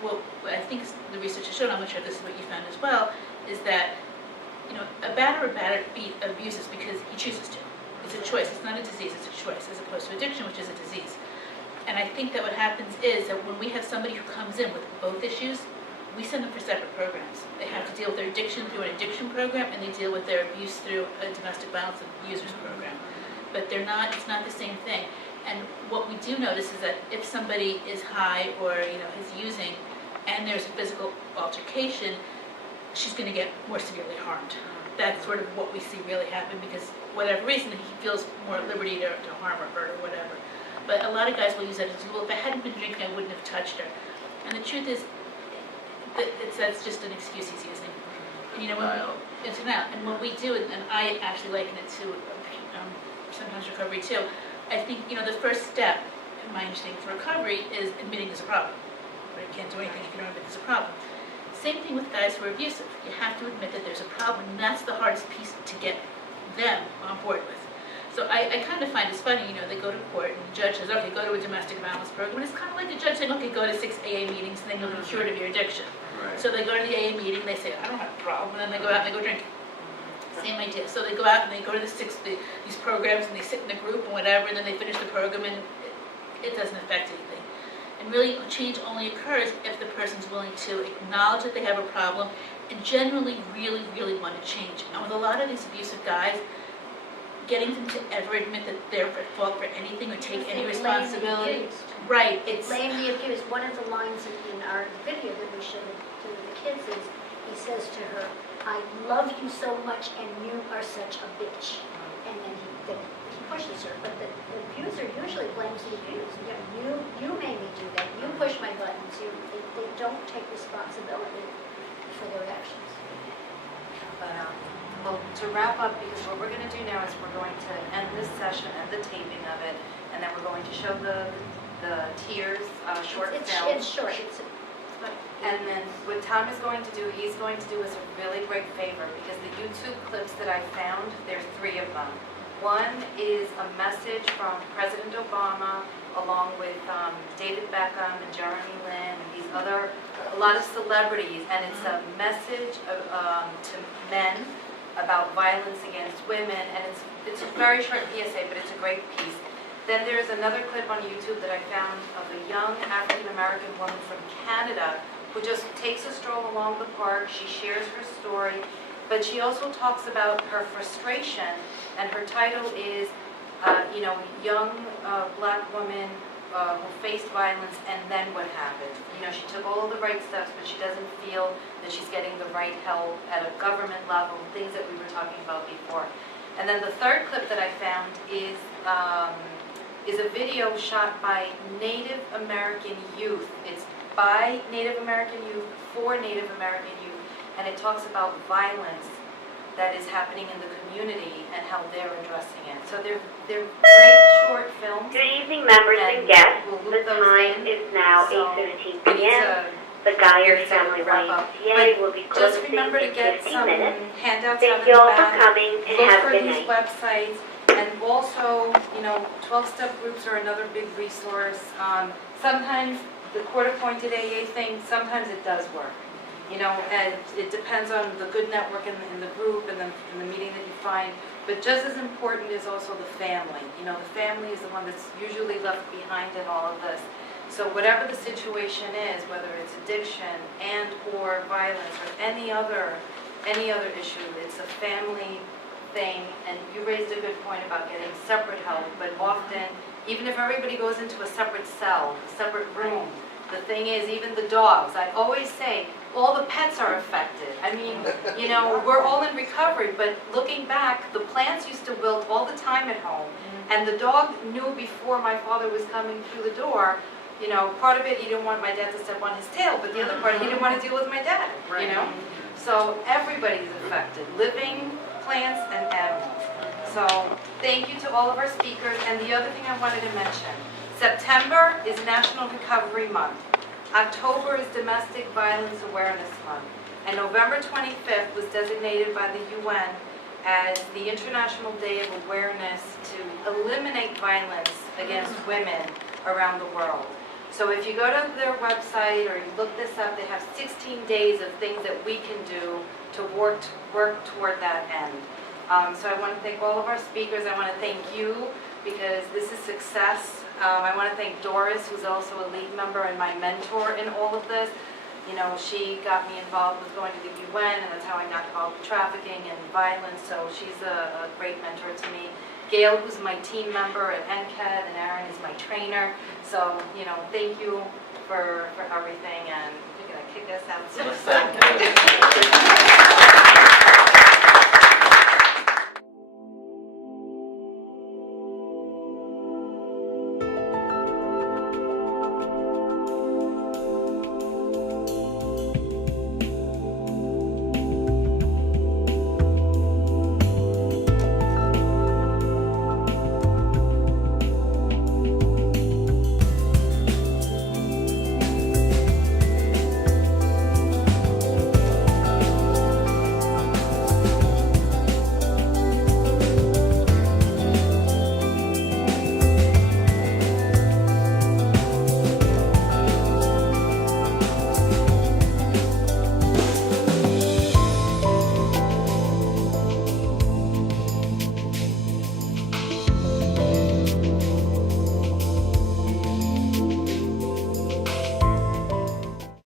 what I think the research has shown, I'm not sure if this is what you found as well, is that, a batterer abuses because he chooses to. It's a choice, it's not a disease, it's a choice, as opposed to addiction, which is a disease. And I think that what happens is that when we have somebody who comes in with both issues, we send them for separate programs. They have to deal with their addiction through an addiction program, and they deal with their abuse through a domestic violence abusers program. But it's not the same thing. And what we do notice is that if somebody is high or, is using, and there's a physical altercation, she's going to get more severely harmed. That's sort of what we see really happen, because whatever reason, he feels more at liberty to harm or hurt or whatever. But a lot of guys will use that as, well, if I hadn't been drinking, I wouldn't have touched her. And the truth is, that's just an excuse he's using. And it's denial. And what we do, and I actually liken it to sometimes recovery too, I think, the first step, in my understanding, for recovery is admitting there's a problem. Right? You can't do anything if you don't admit there's a problem. Same thing with guys who are abusive. You have to admit that there's a problem, and that's the hardest piece to get them on board with. So I kind of find it's funny, they go to court and the judge says, okay, go to a domestic violence program. And it's kind of like the judge saying, okay, go to 6 AA meetings and then you'll be cured of your addiction. Right. So they go to the AA meeting, they say, I don't have a problem, and then they go out and they go drinking. Same idea. So they go out and they go to these programs and they sit in a group and whatever, and then they finish the program and it doesn't affect anything. And really, change only occurs if the person's willing to acknowledge that they have a problem and generally really, really want to change. And with a lot of these abusive guys, getting them to ever admit that they're at fault for anything or take any responsibility. Right. It's blame the accused. One of the lines in our video that we showed to the kids is, he says to her, I love you so much and you are such a bitch. And then he pushes her. But the abuser usually blames the abused. You made me do that. You push my buttons. They don't take responsibility for their actions. But, well, to wrap up, because what we're going to do now is we're going to end this session, end the taping of it, and then we're going to show the tiers, short It's films. short. And then what Tom is going to do, he's going to do us a really great favor, because the YouTube clips that I found, there's 3 of them. One is a message from President Obama, along with David Beckham and Jeremy Lin and these a lot of celebrities, and it's a message to men about violence against women, and it's a very short PSA, but it's a great piece. Then there's another clip on YouTube that I found of a young African-American woman from Canada who just takes a stroll along the park. She shares her story, but she also talks about her frustration, and her title is, young black woman who faced violence, and then what happened. She took all of the right steps, but she doesn't feel that she's getting the right help at a government level, things that we were talking about before. And then the third clip that I found is a video shot by Native American youth. It's by Native American youth, for Native American youth, and it talks about violence that is happening in the community and how they're addressing it. So they're great short films. Good evening, members and guests. We'll The loop those time in. is now So 8:15 we need p.m. to The Geyer we need to Family wrap up. YMCA will be Just closing remember to in get 15 some minutes. handouts out Thank in you the all for back. coming and Look have for a good these night. websites, and also, 12-step groups are another big resource. Sometimes the court-appointed AA thing, sometimes it does work. And it depends on the good network in the group and the meeting that you find. But just as important is also the family. The family is the one that's usually left behind in all of this. So whatever the situation is, whether it's addiction and or violence or any other issue, it's a family thing. And you raised a good point about getting separate help, but often, even if everybody goes into a separate cell, a separate room, the thing is, even the dogs, I always say, all the pets are affected. I mean, we're all in recovery, but looking back, the plants used to wilt all the time at home, and the dog knew before my father was coming through the door. Part of it, he didn't want my dad to step on his tail, but the other part, he didn't want to deal with my dad, So everybody's affected, living, plants, and animals. So thank you to all of our speakers, and the other thing I wanted to mention, September is National Recovery Month. October is Domestic Violence Awareness Month, and November 25th was designated by the UN as the International Day of Awareness to eliminate violence against women around the world. So if you go to their website or you look this up, they have 16 days of things that we can do to work toward that end. So I want to thank all of our speakers. I want to thank you because this is success. I want to thank Doris, who's also a lead member and my mentor in all of this. She got me involved with going to the UN, and that's how I got involved with trafficking and violence, so she's a great mentor to me. Gail, who's my team member at NCAD, and Aaron is my trainer. So, thank you for everything, and you're going to kick us out.